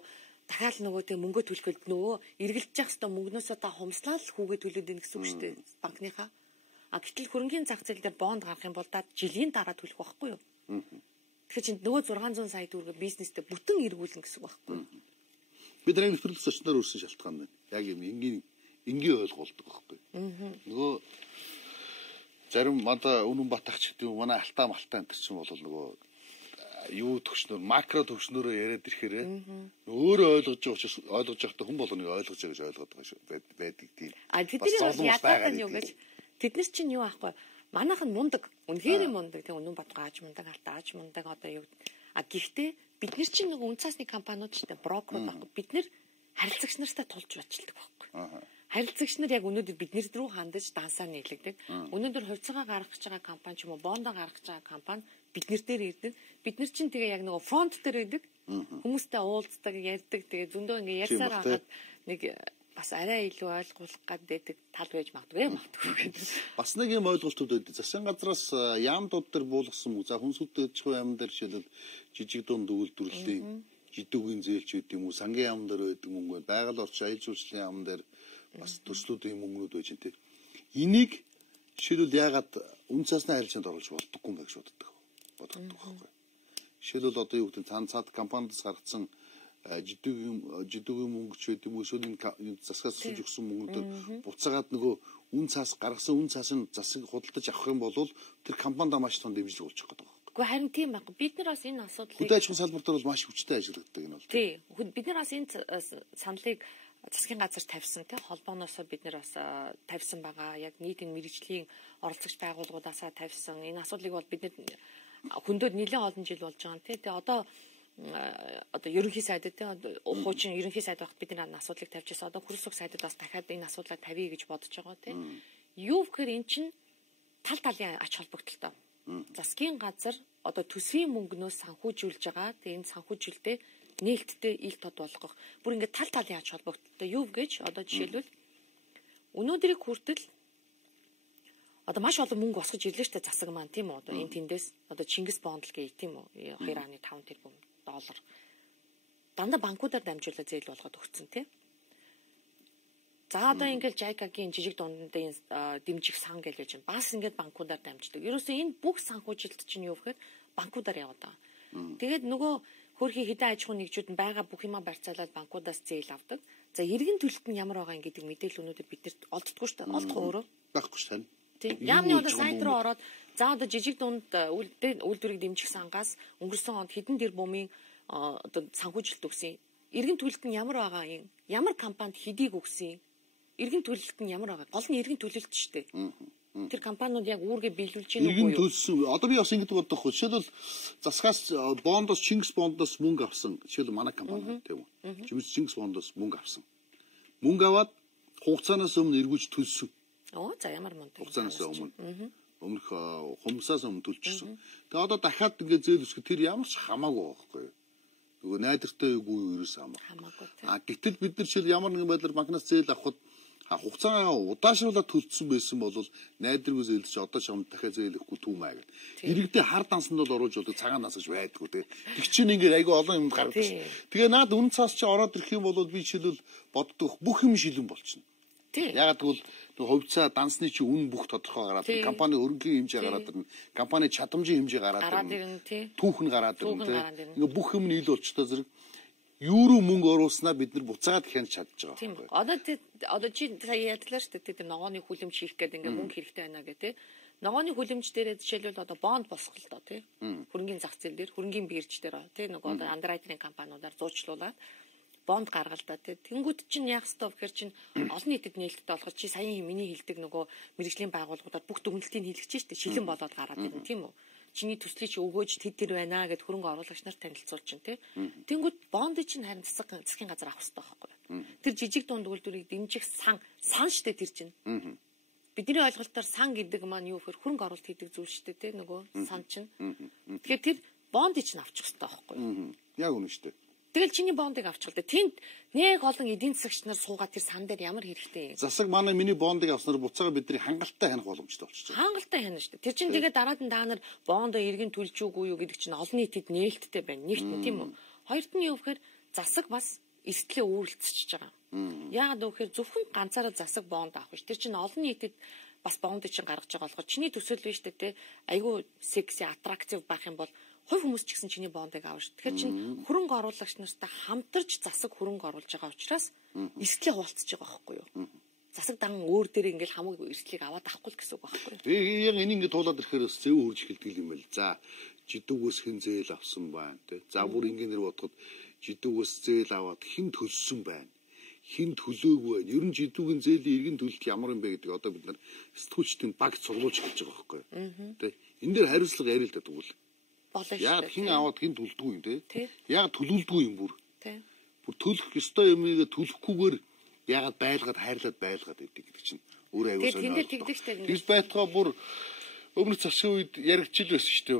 дахиад нөгөө тэг мөнгө төлөхөд нөгөө эргэлж явах хэвээр мөнгнөөсөө та хумслаад хүүгээ төлөөд ийн гэсэн үг шүү дээ банкныхаа. А гэтэл хөрөнгөний зах зээл дээр бонд гаргах юм бол та жилийн дараа төлөх байхгүй юу? Тэгэхээр чинь нөгөө 600 сая төгрөг бизнестэй бүтэн эргүүлнэ гэсэн үг байхгүй юу? Бид нэг нөхцөл зочноор үрсэн шалтгаан байна. Яг юм энгийн ойлголдог байхгүй. Нөгөө зарим мада Үнэн-Бат ах гэдэг манай алтаа малтаа энэ чинь бол нөгөө юу төгснөр макро төгснөрөө яриад ирэхээр өөрөө ойлгож байгаа учраас ойлгож байхдаа хүн болгоныг ойлгож байгаа гэж ойлгоод байгаа шүү байдаг тийм. А тэдний бол ялгаатай нь юу гэж тэд нар чинь юу аахгүй манайх нь мундаг үнэхээр мундаг тийм Үнэн-Бат гааж мундаг алтаа гааж мундаг одоо юу а гэхдээ бид нар чинь нэг үн цасны компаниуд ч гэдэг брокер байхгүй бид нар харилцагч нартай тулж бачилдаг байхгүй. Харилцагч нар яг өнөөдөр бидний рүү хандаж дансаа нийлэгдэг. Өнөөдөр хувьцаагаа гаргаж байгаа компани ч юм уу бондоо гаргаж байгаа компани биднэр дээр ирдэг. Бид нар чинь тэгээ яг нөгөө фронт дээр байдаг. Хүмүүстэй уулздаг, ярьдаг. Тэгээ зөндөө ингээ ярьсаар хагаад нэг бас арай илүү ойлгуулах гэдэг тал байж магадгүй. Бас нэг юм ойлголтууд байдаг. Засгийн газраас яамдууд дээр буулгасан мөнгө. За хүнсүттэй аж ахуйн яам дээр жишээлбэл жижиг дунд үйлдвэрлэлийн жидүүгийн зээлч гэдэг юм уу, сангийн яам дээр байдаг мөнгө, байгаль орчин аял жуулчлалын яам дээр бас төслүүдийн мөнгнүүд байж энэ. Энийг жишээлбэл яагаад үн цасны харилцаанд оруулж болдоггүй юм бэ гэж боддог байхгүй. Жишээлбэл одоо юу гэдэг нь цаад компаниудаас гаргацсан жидүүгийн мөнгөч байд юм уу эсвэл энэ засгаас суулж өгсөн мөнгөдөр буцаагаад нөгөө үн цас гаргасан үн цас нь засаг худалдаж авах юм бол тэр компанидаа маш том дэмжлэг болж байгаа гэдэг. Гэхдээ харин тийм байхгүй. Бид нар бас энэ асуудлыг хөдөө аж ахуйн салбар дээр бол маш хүчтэй ажилладаг юм бол. Тий. Бид нар бас энэ саналыг засгийн газар тавьсан тий холбооноосоо бид нар бас тавьсан байгаа. Яг нийтийн мэргэжлийн оролцогч байгууллагуудаасаа тавьсан. Энэ асуудлыг бол бид нар хөндөд нэлээд олон жил болж байгаа тий. Тэгээ одоо ерөнхий сайдад тий хуучин ерөнхий сайд багт бид нар асуудлыг тавьж байсан. Одоо хөрс сух сайдад бас дахиад энэ асуудлаа тавья гэж бодож байгаа тий. Юу гэхээр эн чинь тал талын ач холбогдолтой. Засгийн газар одоо төсвийн мөнгнөөс санхүүжүүлж байгаа. Тэгээ энэ санхүүжилтээ нээлттэй ил тод болгох. Бүр ингээд тал талын ач холбогдолтой. Юу гэж одоо жишээлбэл өнөөдрийг хүртэл одоо маш олон мөнгө босгож ирлээ штэ засаг маань тийм үү? Одоо энэ тэндээс одоо Чингис бонд л гээ тийм үү? 2.5 тэрбум доллар. Дандаа банкудаар дамжуулаад зээл болгоод өгсөн тийм. За одоо ингээд JICA-гийн жижиг дундын дэмжих сан гэж байж байна. Бас ингээд банкудаар дамждаг. Ерөөсөө энэ бүх санхүүжилт чинь юу гэхээр банкудаар яваад байгаа. Тэгээд нөгөө хөрхийн хэдэн аж ахуйн нэгжүүд нь байгаа бүх юмаа барьцаалаад банкудаас зээл авдаг. За эргэн төлөлт нь ямар байгаа гэдэг мэдээллүүнүүдийг биднэрт олддоггүй шүү дээ. Олдох өөрөө байхгүй шүү дээ. Тийм. Яамны одоо сайт руу ороод за одоо жижиг дунд үйлдвэрийг дэмжих сангаас өнгөрсөн онд хэдэн тэрбумын одоо санхүүжилт өгсөн. Эргэн төлөлт нь ямар байгаа юм? Ямар компанид хэдийг өгсөн? Эргэн төлөлт нь ямар байгаа? Гол нь эргэн төлөлт шүү дээ. Тэр компаниуд яг үүргээ биелүүлж байна уу? Эргэн төлсөн. Одоо би бас ингэж боддог хөө. Жишээлбэл засгаас бондоос Чингис бондоос мөнгө авсан. Жишээлбэл манай компани тийм үү? Чингис бондоос мөнгө авсан. Мөнгө аваад хугацаанаас өмнө эргүүлж төлсөн. Оо за ямар мундаг. Хугацаанаас өмнө. Өмнөх хумсаас өмнө төлчихсөн. Тэгээ одоо дахиад ингэ зээл өсгөх тэр ямар ч хамаагүй байхгүй юу? Нөгөө найдвартай үгүй юу ерөөс хамаагүй. А гэтэл бид нар жишээл ямар нэгэн байдлаар банкнаас зээл авахд Хугацаагаа удаашруулаад төлцсөн байсан бол найдваргүй зээлч одоо ч юм дахиад зээлэхгүй түүмээ гэдэг. Иргэдээ хар дансанд бол оруулж болдог цагаан дансаж байдгүй те. Тэг чинь ингээд айгүй олон юм гардаг ш. Тэгээ наад үнэн цаас чи ороод ирэх юм бол би жишээлбэл боддог бүх юм шилэн болчихно. Ягаад гэвэл хувьцаа дансны чи үн бүх тодорхой гараад компани хөрөнгөний хэмжээ гараад ирнэ. Компани чадамжийн хэмжээ гараад ирнэ. Түүхэн гараад ирнэ те. Ингээ бүх юм нийл болчихдоо зэрэг юуруу мөнгө оруулснаа бид нар буцаагаад хянаж чадж байгаа. Тийм ба. Одоо чи сая ядлаа шүү дээ. Тэр ногооны хүлэмж хийх гэдэг ингээ мөнгө хэрэгтэй байна гэх те. Ногооны хүлэмж дээрээ жишээлбэл одоо бонд босгох л доо те. Хөрөнгөний зах зээл дээр, хөрөнгөний бирж дээр те нөгөө одоо андеррайтерийн компаниудаар зуучлуулаад бонд гаргалдаа тий. Тэнгүүд чинь яах ёстой вэ гэхээр чинь олон нийтэд нээлттэй болох чи саяын миний хэлдэг нөгөө мэрэгжлийн байгууллагуудаар бүх дүгнэлтийг хийлгэж штэ шилэн болоод гараад ирнэ тийм үү. Чиний төслийг чи өгөөж тэд тэр байна гэд хөрөнгө оруулагч нарт танилцуулж чинь тий. Тэнгүүд бондыг чинь харин засгийн газар авах ёстой байхгүй. Тэр жижиг дунд үйлдвэрийг дэмжих сан штэ тэр чинь. Бидний ойлголтоор сан гэдэг маань юу гэхээр хөрөнгө оруулалт хийдэг зүйл штэ тий нөгөө сан чинь. Тэгэхээр тэр бондыг чинь авчих ёстой байхгүй. Яг үнэ штэ. Тэгэл чиний бондыг авчих л дээ. Тэнд нэг олон эдийн засагч нар суугаад тэр сан дээр ямар хэрэгтэй юм. Засаг манай миний бондыг авснаар буцаага бидний хангалттай хянах боломжтой болчихсон. Хангалттай хянах шүү дээ. Тэр чинь тэгээд дараад нь та нар бондоо иргэн төлж үгүй юу гэдэг чинь олон нийтэд нээлттэй байна. Нэгт нь тийм үү. Хоёрт нь юу гэхээр засаг бас эрсдлээ өөрлөлтсөж байгаа. Яагаад гэвэл зөвхөн ганцаараа засаг бонд авах биш. Тэр чинь олон нийтэд бас бондыг чинь гаргаж байгаа болохоор чиний төсөөл биш дээ те. Айгүй секси аттрактив байх юм бол хувь хүмүүс ч гэсэн чиний бондыг авна шүү. Тэгэхээр чинь хөрөнгө оруулагч нартай хамтарч засаг хөрөнгө оруулж байгаа учраас эрсдлээ хуваалцаж байгаа байхгүй юу? Засаг дан өөр дээр ингээл хамаг эрсдлийг аваад авахгүй л гэсэн үг байхгүй юу? Яг энэ ингээд туулаад ирэхээр зөв хурж эхэлдэг юм байл. За жидүүгээс хэн зээл авсан байна те. За бүр ингээнээр бодоход жидүүгээс зээл аваад хэн төлсөн байна? Хэн төлөөгүй байна? Ер нь жидүүгийн зээлийн иргэн төлөлт ямар юм бэ гэдэг одоо бид нар сэтгүүлчдийн баг цуглуулж хэлж байгаа байхгүй юу? Тэ. Энэ дээр хариуцлага ярил л да тэгвэл. Яг хэн аваад хэн төлдөггүй юм те. Яг төлөвлөдгүй юм бүр. Бүр төлөх ёстой юмыг төлөхгүйгээр ягаад байлгаад хайрлаад байлгаад идэг гэдэг чинь өөр аюул сонирхол. Тэгж байтгаа бүр өмнөх засгийн үед яригчил байсан шүү дээ.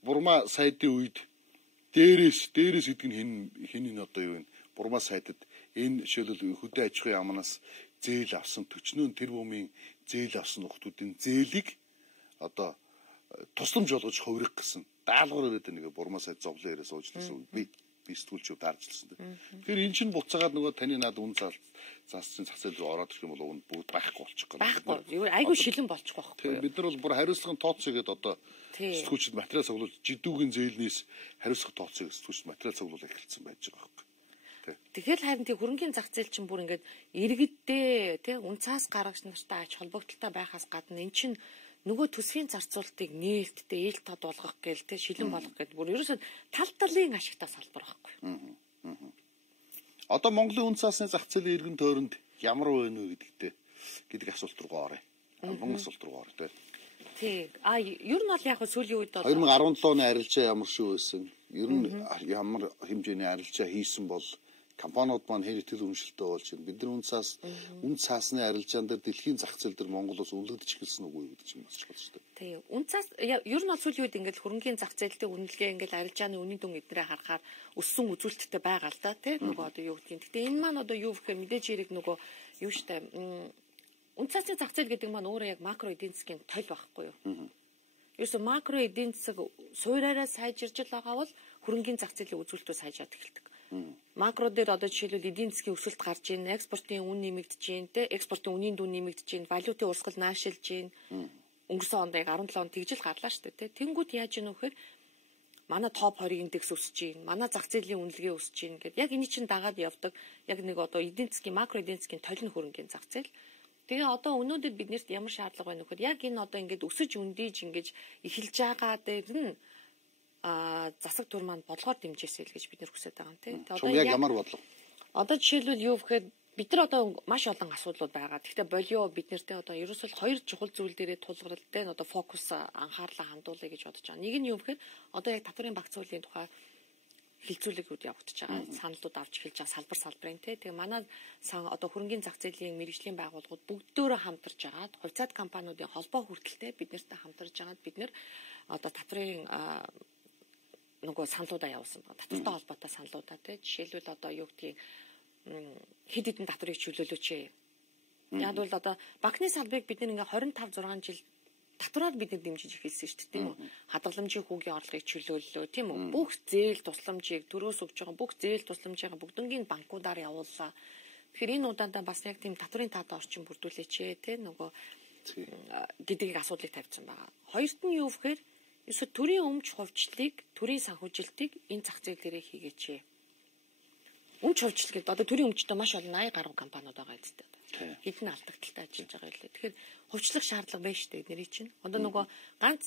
Бурма сайдын үед дээрээс гэдэг нь хин одоо юу вэ? Бурма сайдад энэ жишээлбэл хөдөө аж ахуйн яамнаас зээл авсан 40 тэр бүмийн зээл авсан нөхдүүдийн зээлийг одоо тусламж болгож хувирах гэсэн даалгавар ирээд нэг бурмаа сайд зовлон яриа суучлсан би сэтгүүлчүүд даарчлсан. Тэгэхээр эн чинь буцаагаад нөгөө таны наад үн засгийн зах зээл рүү ороод ирэх юм бол бүгд байхгүй болчих гоо. Байхгүй. Айгүй шилэн болчих واخхой. Бид нар бол бүр хариуцлагын тооцоогээд одоо сэтгүүлчд материал цуглуулж жидүүгийн зээлнээс хариуцлага тооцоог сэтгүүлчд материал цуглуулах эхэлсэн байж байгаа байхгүй. Тэгэхээр харин тий хөрөнгөний зах зээл чинь бүр ингээд иргэддээ тий үн цаас гаргагч нартай ач холбогдолтой байхаас гадна эн чинь нөгөө төсвийн зарцуулалтыг нээлттэй ил тод болгох гээл те шилэн болгох гэдэг бүр ерөөсөө тал талын ашигтай салбар байхгүй. Одоо Монголын үн цаасны зах зээлийн иргэн тойронд ямар байна вэ гэдэг асуулт руу оръё. Монгол асуулт руу оръё те. Тий. Ер нь бол яг сүүлийн үед 2017 оны арилжаа ямар шүү байсан? Ер нь ямар хэмжээний арилжаа хийсэн бол компаниуд маань хэн итгэл үнэмшилтэй болж байна. Бид нар үн цаасны арилжаан дээр дэлхийн зах зээл дээр Монголоос үнэлэгдэж эхэлсэн үгүй гэдэг чинь бас болж байна. Тий. Үн цаас ер нь бол сүүлийн үед ингээд хөрөнгөний зах зээлтэй үнэлгээ ингээд арилжааны үнийн дүн эднэрээ харахаар өссөн үзүүлэлттэй байгаа л да тий. Нөгөө одоо юу гэдгийг. Гэтэ энэ маань одоо юу гэхээр мэдээж хэрэг нөгөө юу штэ үн цасны зах зээл гэдэг маань өөрөө яг макро эдийн засгийн тойл байхгүй юу? Ерөөсө макро эдийн засаг суураараа сайжирж байгаа бол хөрөнгөний зах зээлийн үзүүлэлтүүд сайжраад эхэлдэг. Макро дээр одоо жишээлбэл эдийн засгийн өсөлт гарч ийн, экспортын үн нэмэгдэж ийн, экспортын үнийн дүн нэмэгдэж ийн, валютын урсгал наашилж ийн. Өнгөрсөн онд яг 17 онд тэгжил гарлаа шүү дээ. Тэнгүүд яаж ийн вэхээр манай топ 20 индекс өсөж ийн, манай зах зээлийн үнэлгээ өсөж ийн гэдэг. Яг энэ чинь дагаад явдаг. Яг нэг одоо эдийн засгийн макро эдийн засгийн толин хөрөнгөний зах зээл. Тэгээ одоо өнөөдөр биднэрт ямар шаардлага байна вэхээр яг энэ одоо ингээд өсөж өндийж ингэж эхэлж байгаа дээр нь засаг тур маань бодлогоор дэмжээсэй л гэж бид нэр хүсэж байгаа юм тий. Одоо яг ямар бодлого? Одоо жишээлбэл юу гэхээр бид нар одоо маш олон асуудлууд байгаа. Гэхдээ болио бид нартэй одоо ерөөсөө хоёр чухал зүйл дээрээ тулгаралтай одоо фокус анхаарлаа хандуулъя гэж бодож байгаа. Нэг нь юу гэхээр одоо яг татварын багц хуулийн тухай хилцүүлэгүүд явагдаж байгаа. Саналууд авч эхэлж байгаа салбарын тий. Тэгээ манай одоо хөрөнгөний зах зээлийн мэргэжлийн байгууллагууд бүгдөө хамтарч агаад хувьцаат компаниудын холбоо хүртэлтэй бид нартай хамтарч агаад бид нар одоо татварын нөгөө саналуудаа явуулсан байна. Татвартай холбоотой саналуудаа тий. Жишээлбэл одоо юу гэдгийг хэд хэдэн татварыг чөлөөлөөч Яг бол одоо банкны салбарыг бид нэг 25 6 жил татвараар бид дэмжиж эхэлсэн шүү дээ, тийм үү? Хадгаламжийн хүүгийн орлогыг чөлөөллөө, тийм үү? Бүх зээл тусламжийг төрөөс өгж байгаа бүх зээл тусламжийг бүгднгийн банкудаар явууллаа. Тэгэхээр энэ удаандаа бас яг тийм татварын таад орчин бүрдүүлээч тийм нөгөө гэдгийг асуудлыг тавьсан байгаа. Хоёрт нь юу вэхээр эсвэл төрийн өмч хувьчлалыг, төрийн санхүүжилтийг энэ зах зээл дээрээ хийгээч. Өмч хувьчлал гэдэг одоо төрийн өмчтөд маш олон 80 гаруй компаниуд байгаа гэдэг. Хэдэн алдагдaltaй ажиллаж байгаа юм лээ. Тэгэхээр хувьчлах шаардлага байна шүү дээ нэрий чинь. Одоо нөгөө ганц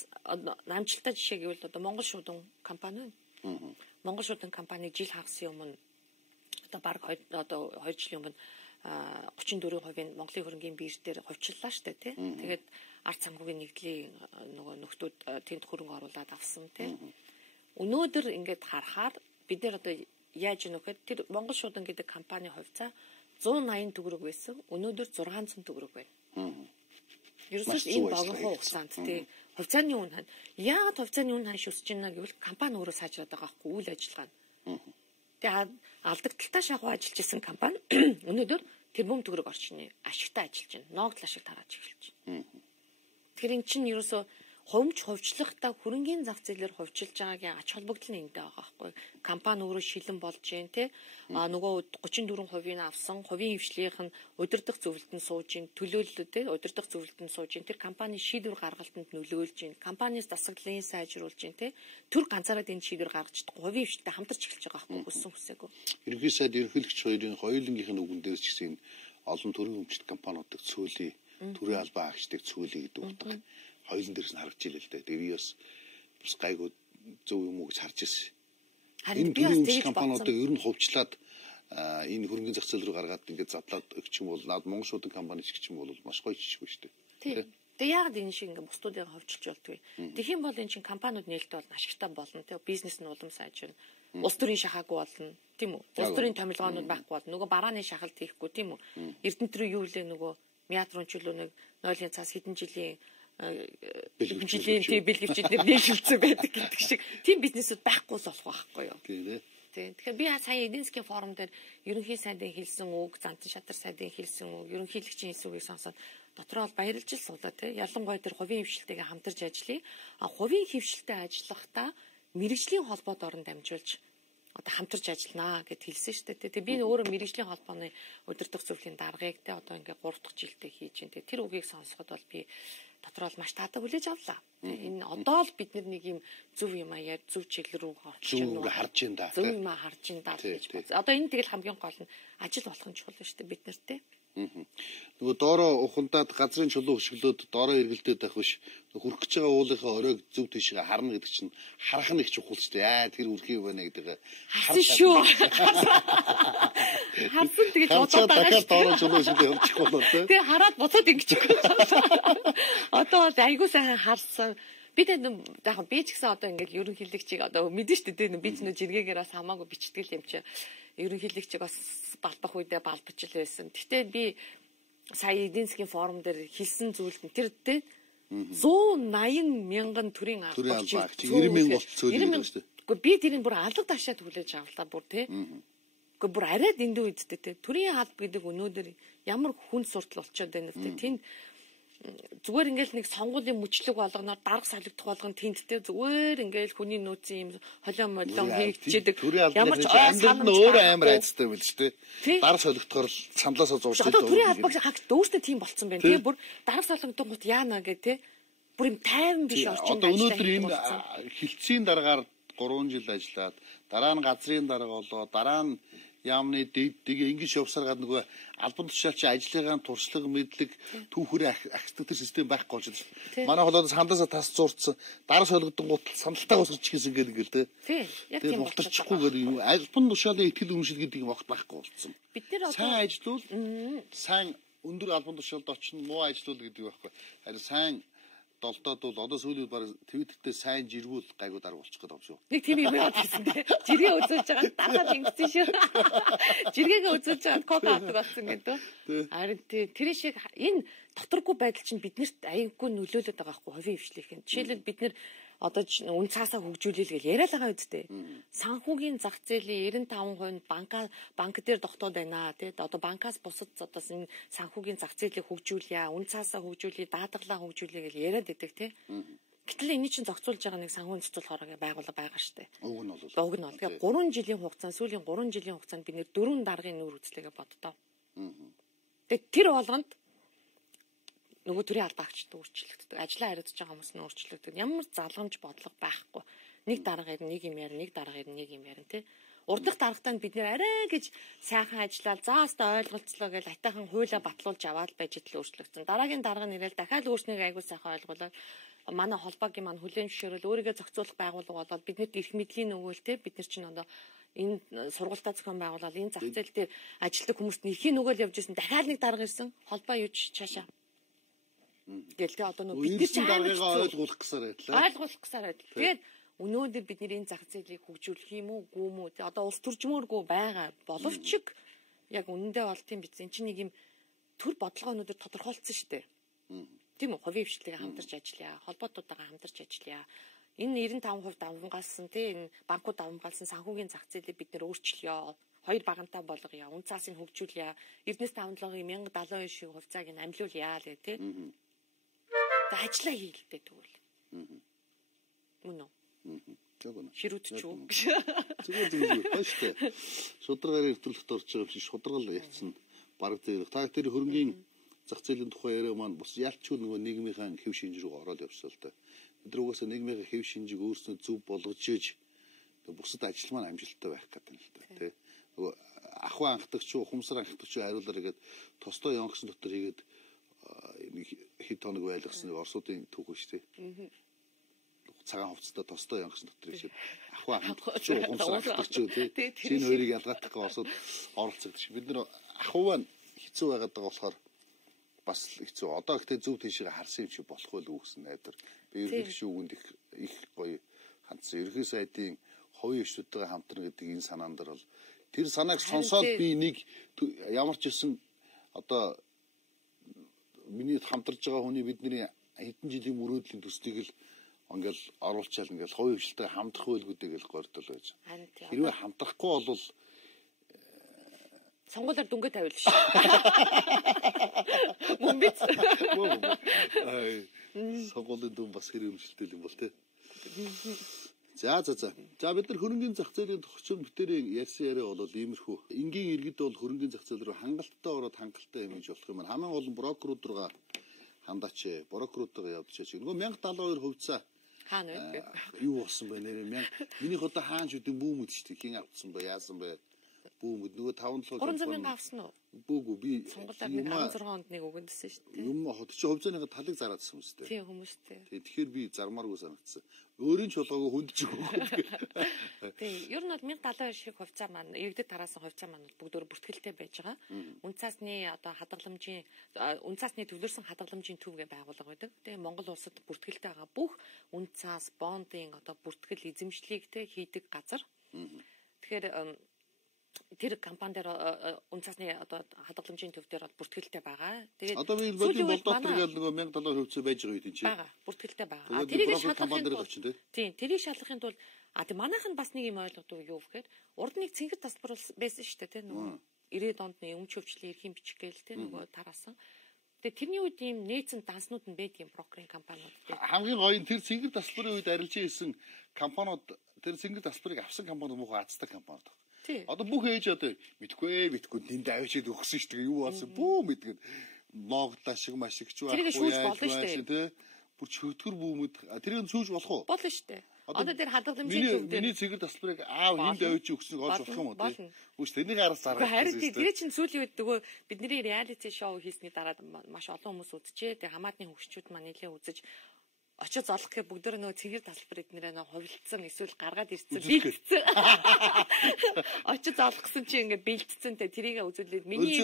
намжилттай жишээ гэвэл одоо Монгол шуудан компани байна. Монгол шуудан компаниг жил хагасын өмнө одоо баг одоо 2 жилийн өмнө 34% Монголын хөрөнгийн бирж дээр хувьчлалаа шүү дээ тий. Тэгээд ард санхүүгийн нэгдлийн нөгөө нөхдүүд тэнд хөрөнгө оруулаад авсан тий. Өнөөдөр ингээд харахаар бид нэр одоо яаж нөхөд тэр Монгол шуудан гэдэг компани хувьцаа 180 төгрөг байсан. Өнөөдөр 600 төгрөг байна. Ерөөсөө энэ богино хугацаанд тий хувьцааны үн хань. Яагаад хувьцааны үн хань өсөж байна гэвэл компани өөрөө сайжраад байгаа байхгүй үйл ажиллагаа нь. Тэгээ алдагдaltaй шахуу ажиллаж исэн компани өнөөдөр тэрбум төгрөг орчны ашигтай ажиллаж байна. Ногдол ашиг тарааж эхэлж байна. Тэгэхээр эн чинь ерөөсөө хувьчлахтаа хөрөнгийн зах зээлээр хувьчилж байгаагийн ач холбогдол нь энтэй байгаа байхгүй. Компани өөрөө шилэн болж जैन те. Нөгөө 34% авсан, хувийн хвшлийнх нь удирдах зөвлөлтөнд сууж ин төлөөлөл те удирдах зөвлөлтөнд сууж ин тэр компани шийдвэр гаргалтанд нөлөөлж ин компаниас засаглалын сайжруулж ин те. Тэр ганцаараа энэ шийдвэр гаргаж чадахгүй хувийн хвшилтэй хамтарч эхэлж байгаа байхгүй хүссэн хүсээгүй. Ерөнхий сайд ерөнхийлөгч хоёрын хоёулангийнх нь үгэн дээр ч гэсэн олон төрийн өмчт компаниудыг цөөлөе, төрийн албан агчдыг цөөлөе гэдэг утга. Хоёулын дээрс нь харагдж илээ л дээ. Тэгээ би бас гайгүй зөв юм уу гэж харж ирсэн. Энэ төрийн өмчт компаниудыг ер нь хувьчлаад энэ хөрөнгөний зах зээл рүү гаргаад ингээд задлаад өгч юм бол наад Монгол шуудан компани ч гэх юм бол маш гоё жишгүй шүү дээ. Тэгээ яагаад энэ шиг ингээд бусдуудыг хувьчилж болдгүй. Тэгэх юм бол энэ чинь компаниуд нээлттэй болно, ашигтай болно. Тэгээ бизнес нь улам сайжирна. Улс төрийн шахаагүй болно, тийм үү? Улс төрийн томилгоонууд байхгүй болно. Нөгөө барааны шахалт хийхгүй, тийм үү? Эрдэнэ төрийн юу лээ нөгөө мятрон чөлөө нэг 0-ын цаас хэдэн жилийн бэлгэвчээр нийлүүлсэн байдаг гэдэг шиг тийм бизнесүүд байхгүйс болох байхгүй юу? Тэгэхээр би сая эдийн засгийн форум дээр ерөнхий сайдын хэлсэн үг, Зандан шатар сайдын хэлсэн үг, ерөнхийлөгчийн хэлсэн үгийг сонсоод дотроо бол баярлж л суулаа тий. Ялангуяа тэр хувийн хвшилтэйгээ хамтарч ажиллая. Хувийн хвшилтэй ажиллахдаа мэрэгжлийн холбоод орон дамжуулж одоо хамтарч ажилланаа гэд хэлсэн шүү дээ. Тэгээ би өөрөө мэрэгжлийн холбооны удирдах зөвлөлийн даргаыг те одоо ингээ 3 дахь жилдээ хийж байна. Тэр үгийг сонсоход бол би дотроо л маш таатай хүлээж авлаа. Энэ одоо л бид нэг юм зөв юм аяар зөв чиглэл рүү орчих юм уу? Харж ин да. Зөв юм харж ин да гэж боц. Одоо энэ тэгэл хамгийн гол нь ажил болох нь чухал шүү дээ бид нарт те. Нөгөө доороо ухандаад газрын чулуу хөшгөлөөд доороо эргэлдээд байх биш. Хүрх гэж байгаа уулынхаа оройг зөв тийшээ харна гэдэг чинь харах нь их чухал шүү дээ. Тэр үрхий байна гэдэг. Харсан шүү. Харсан тэгэж бодоод байгаа шүү. Доороо чулуу хөшгөлөө явчих болоо те. Тэгээ хараад буцаад ингэчих. Одоо айгуу сайхан харсан. Би яг би ч гэсэн одоо ингээл ерөнхийлөгчийг одоо мэдэн шүү дээ. Би ч нөө жиргээгээр бас хамаагүй бичтгэл юм чи. Ерөнхийлөгчийг бас балбах үедээ балбаж л байсан. Гэхдээ би сая эдийн засгийн форум дээр хэлсэн зүйл нь тэр те 180 мянган төрийн албан агч 90 мянга болт цөөлөж шүү дээ. Гэхдээ би тэрийг бүр алга ташаад хүлээж авлаа бүр те. Гэхдээ бүр арайд эндүү үдтэй те. Төрийн алба гэдэг өнөөдөр ямар хүн суртал болчиход байна вэ те. Тэнд зүгээр ингээл нэг сонгуулийн мөчлөг болгоноор дарга салгидах болгон тенттэй зүгээр ингээл хүний нөөцийн юм холио молион хийгдчихэд ямар ч амьдрал нь өөр амар айцтай байл шүү дээ. Дарга солигдохоор саналаасаа зуурч одоо төрийн албаг хагт өөртөө тийм болцсон байна тийм бүр дарга солигдоход яана гэх тийм бүр юм тайван биш орчин одоо өнөөдөр энэ хилцээний дараагаар 3 жил ажиллаад дараа нь газрын дарга болоо дараа нь яамны дэг ингэж явсаргаад нөгөө албан тушаалч ажлынхаа туршлага мэдлэг түүхрээ ахдаг тэр систем байхгүй болж байна. Манай холоод сандаасаа тас зурцсан дарга солигдсон гутал сандалтаа усгаж хийсэн гэдэг л тий. Яг тийм болчихгүй гэдэг албан тушаалын ихтгэл үнэмшил гэдэг юм огт байхгүй болсон. Бид нэр одоо сайн ажиллавал сайн өндөр албан тушаалд очно муу ажиллавал гэдэг байхгүй. Харин сайн долдоод бол одоо сүүлийн баг Твиттертэй сайн жиргүүл гайгүй дарга болчих гээд байгаа юм шүү. Нэг тийм юм яваад ирсэн тий. Жиргээ үзүүлж байгаа дараад ингэсэн шүү. Жиргээгээ үзүүлж байгаа кока авдаг болсон гэдэг. Харин тэр шиг энэ доторгүй байдал чинь биднэрт аягүй нөлөөлөд байгаа хгүй хувийн хвшлийнх нь. Жишээлбэл бид нэр одоо үн цаасаа хөгжүүлээл гэж яриад байгаа үсттэй. Санхүүгийн зах зээлийн 95% нь банк дээр тогтоод байна тий. Одоо банкаас бусад одоо энэ санхүүгийн зах зээлийг хөгжүүлье, үн цаасаа хөгжүүлье, даатгалаа хөгжүүлье гэж яриад байдаг тий. Гэтэл энэ чинь зохицуулж байгаа нэг санхүүгийн цэцүүлэх байгууллага байгаа штэ. Уг нь бол. Тэгэхээр 3 жилийн хугацаанд сүүлийн 3 жилийн хугацаанд бид нэр 4 даргын нүүр үзлэгээ боддоо. Тэгээд тэр болгонд нөгөө төрийн албаагчд өөрчлөгддөг. Ажлаа хариуцж байгаа хүмүүс нь өөрчлөгддөг. Ямар залгамж бодлого байхгүй. Нэг дарга ирнэ, нэг юм ярина, нэг дарга ирнэ, нэг юм ярина тий. Урд дахь даргатаа бид нэр арай гэж сайхан ажиллаад заастаа ойлголцлоо гэж атайхан хуйлаа батлуулж аваад байж идэл өөрчлөгдсөн. Дараагийн дарга нэрэл дахиад өөрснийг айгуу сайхан ойлгуулаад манай холбоогийн маань хүлээн зөвшөөрөл өөрийгөө зохицуулах байгууллага болоод биднэрт эрх мэдлийн өгөөл те бид нар чинь одоо энэ сургуультаа зохион байгуулаад энэ зах зээл дээр ажилладаг хүмүүст эрхийн өгөөл явж исэн дахиад нэг дарга ирсэн холбоо юу ч цаашаа гээл те одоо бид нар чинь даргыг ойлгуулах гэсээр байдаг. Тэгээд өнөөдөр бид энэ зах зээлийг хөгжүүлэх юм уу гүү мүү те одоо улс төржмөөргүй байгаа боловч яг үнэндээ бол тийм биз. Энд чинь нэг юм төр бодлого өнөөдөр тодорхойлцсон шүү дээ. Тийм үү, хувийн хвшлэгээ хамтарч ажиллая, холбоотуудаагаа хамтарч ажиллая. Энэ 95% давмгаалсан тийм энэ банкуд давмгаалсан санхүүгийн зах зээлийг бид нэр өөрчлөё. 2 багантай болгоё, үн цаасыг хөгжүүлье. Эрдэнэс 5-7-ийн 1072 шиг хувьцааг нь амлиулъя гэх тийм. Тэгээд ажиллаа хийлдэ тэгвэл. Мөн үү? Ширүүдч үү? Зүгээр бааштай. Шударгаар нэвтрүүлэгт орж байгаа биш шударгал ярьсан баг зэрэг. Та тэр хөрөнгөний зах зээлийн тухай яриа маань бас ялч нөгөө нийгмийнхаа хэв шинж рүү ороод явсан л да. Бид нар угаасаа нийгмийн хэв шинжийг өөрснөө зөв болгож ийж бусад ажил маань амжилттай байх гэдэг юм л да. Тэ. Нөгөө ахуй анхдагч уу, ухамсар анхдагч уу хариулаарэ гээд тостой янгсан дотор хийгээд нэг хэд тоног байлгасан нэг Оросуудын түүх шүү дээ. Цагаан хувцастай тостой янгсан дотор хийгээд ахуй анхдагч уу, ухамсар анхдагч уу тий. Шинэ хоёрыг ялгаадах Оросууд оролцдог шүү. Бид нар ахуйваа хэцүү байгаад байгаа болохоор бас хэцүү. Одоо гэхдээ зөв тийшээ харсан юм чи болох байлгүй гэсэн найдар. Би ерөнхий шүүгэнд их гоё хандсан. Ерөнхий сайдын хувийн өвчтөдтэй хамтран гэдэг энэ санаан дээр бол тэр санааг сонсоод би нэг ямар ч гэсэн одоо миний хамтарж байгаа хүний бидний хэдэн жилийн мөрөөдлийн төслийг л ингээл оруулчаал ингээл хувийн өвчтөдтэй хамтрах байлгүйдээ гэж гордол байж. Хэрвээ хамтрахгүй бол сонгуулиар дүнгээ тавиул шүү. Мөн биз. Сонгуулийн дүн бас хэрэг өмчлөлтэй юм бол тээ. За бид нар хөрөнгөний зах зээлийн тохирчмол битэрийн ярьсан яриа бол иймэрхүү. Энгийн иргэд бол хөрөнгөний зах зээл рүү хангалттай ороод хангалттай юм гэж болох юм. Хамгийн гол нь брокерууд руугаа хандаач. Брокеруудаа явуулчих. Нөгөө 1072 хувьцаа хаана вэ? Юу болсон бэ нэрээ? Минийх одоо хаан шүдэн бүүмэд шүү дээ. Хин авсан бэ? Яасан бэ? Бүүмэд нөгөө 500 300,000 авсан уу? Бүүгүү би сонголоор нэг 16 онд нэг өгөндөсөн шүү дээ. Юм хот чи хувьцааныхаа талыг зараадсан юм шүү дээ. Тийм хүмүүстэй. Тэгэхээр би зармааргүй санагдсан. Өөрийн чулгаагүй хүндж өгөө. Тийм, ер нь бол 1072 шиг хувьцаа маань иргэдэд тараасан хувьцаа маань бүгд өөр бүртгэлтэй байж байгаа. Үн цаасны одоо хадгаламжийн үн цаасны төвлөрсөн хадгаламжийн төв гэж байгуулга байдаг. Тэгээ Монгол улсад бүртгэлтэй байгаа бүх үн цаас, бондын одоо бүртгэл эзэмшлийг хийдэг газар. Тэгэхээр тэр компани дээр үн цасны одоо хадгаламжийн төв дээр бол бүртгэлтэй байгаа. Тэгээд одоо би бодит болдоотор гэл нөгөө 1070 хувьцаа байж байгаа үед чинь байгаа. Бүртгэлтэй байгаа. Тэрийг шалгахын тийм тэрийг шалгахын тулд тэг манайх нь бас нэг юм ойлгодог юу гэхээр урд нэг цэнгэр тасбар байсан шүү дээ тийм нөгөө 90-ад онд нэг өмч хөвчлийн эрхийн бичих гээл тийм нөгөө тараасан. Тэгээ тэрний үед ийм нээцэн данснууд нь байдгийн брокерийн компаниуд тийм хамгийн гоё нь тэр цэнгэр тасбарын үед арилж ирсэн компаниуд тэр цэнгэр тасбарыг авсан компаниуд муухай азтай компаниуд. Одоо бүх ээж одоо мэдгүй тэнд авчид өгсөн шүү дээ. Юу болсон бүү мэдгээд ноогдаа шиг машигч байхгүй яаж байна тий. Бүр чөтгөр бүүмэд тэрийг сүүж болох уу? Болно шүү дээ. Одоо тэр хадгаламжийн төв дээр миний цэгэр тасбарыг аав энд авчиж өгснөг олж болох юм уу тий? Үгүй тэрнийг араас зарах. Харин тэр чинь сүүлийн үед нөгөө бидний реалити шоу хийсний дараа маш олон хүмүүс үзчихээ. Тэгээ хамаатны хөгшчүүд маань нэлээд үзэж очиж золох гэх бүгдөө нөгөө цэгэр тасбар эднэрээ нөгөө хувилцсан эсвэл гаргаад ирсэн бэлдсэн. Очиж золох гэсэн чи ингээд бэлдсэн те тэрийг үзүүлээд миний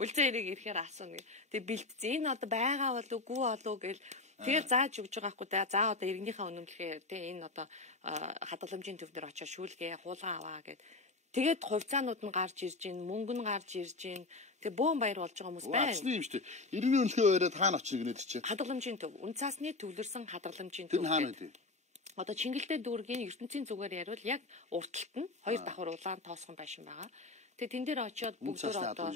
үлзэн эрийг ирэхээр асууна. Тэгээ бэлдсэн. Энэ одоо байгаа бол үгүй болов гэл тэгээ зааж өгж байгаа хгүй да. За одоо иргэнийхээ үнэмлэхээр те энэ одоо хадгаламжийн төв дээр очиж шүүлгээ хуулган аваа гэд. Тэгээд хувьцаанууд нь гарч ирж гин, мөнгө нь гарч ирж гин. Тэгээ бөөн баяр болж байгаа хүмүүс байна. Ачны юм шүү дээ. Иргэний үнэлгээ бариад хаана очно гэнэ чинь. Хадгаламжийн төв. Үн цасны төвлөрсөн хадгаламжийн Тэр төв. нь хаана вэ? Одоо Чингэлдээ дүүргийн ертөнцийн зүгээр яривал яг уртталт нь хоёр давхар улаан тоосхон байшин байгаа. Тэгээ тэн дээр очиод бүгдөө одоо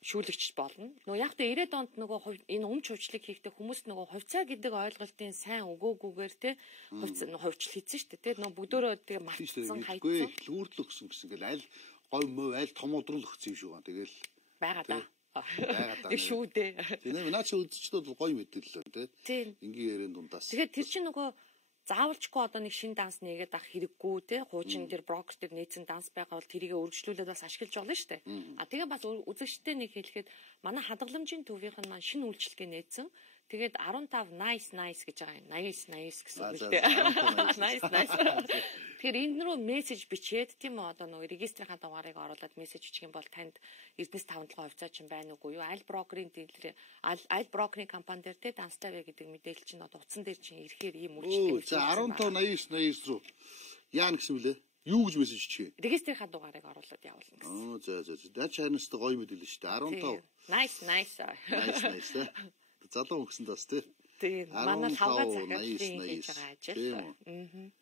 шүүлэгч болно. Нөгөө яг тэ 90-ад онд нөгөө энэ өмч хувьчлыг хийхдээ хүмүүс нөгөө хувьцаа гэдэг ойлголтын сайн өгөөгүйгээр те хувьчл хийсэн шүү дээ. Тэгээ нөгөө бүгдөө тэгээ мартсан хайцсан. Лүүрлэх гэсэн гэл аль гой мөв аль том удрал өгсөн юм шүү гоо. Тэгэл байгаа да. Тэг шүү дээ. Тэгээ наа чи үзэгчдүүд гоё мэдээлэл те. Ингийн ярeen дундаас. Тэгэхээр тэр чинь нөгөө заавалчгүй одоо нэг шин данс нэгээд ах хэрэггүй те. Хуучин дээр брокер дээр нээсэн данс байгаа бол тэрийг өргөжлүүлээд бас ашиглаж болно шүү дээ. А тэгээ бас үзэгчтэй нэг хэлэхэд манай хадгаламжийн төвийнх нь маань шинэ үйлчлэгээ нээсэн. Тэгээд 15 nice гэж байгаа юм. Nice гэсэн үг л дээ. Nice. Тэгэхээр энд рүү мессеж бичээд тийм үү одоо нөгөө регистрийн дугаарыг оруулаад мессеж бичих юм бол танд Эрдэнэс 5-7 хувьцаа чинь байна уугүй юу? Аль брокерийн дэлгэр аль брокерийн компани дээр те данстай вэ гэдэг мэдээлэл чинь одоо утсан дээр чинь ирэхээр ийм үйлчлэг. За 15 89 руу яана гэсэн мөлий. Юу гэж мессеж бичихээ? Регистрийн дугаарыг оруулаад явуулна гэсэн. За. Дач харнастай гоё мэдээлэл шүү дээ. 15. Nice. Залуу өгсөн тас тий. Тийм. Манай хавгаа захиалгын хийж байгаа ажил.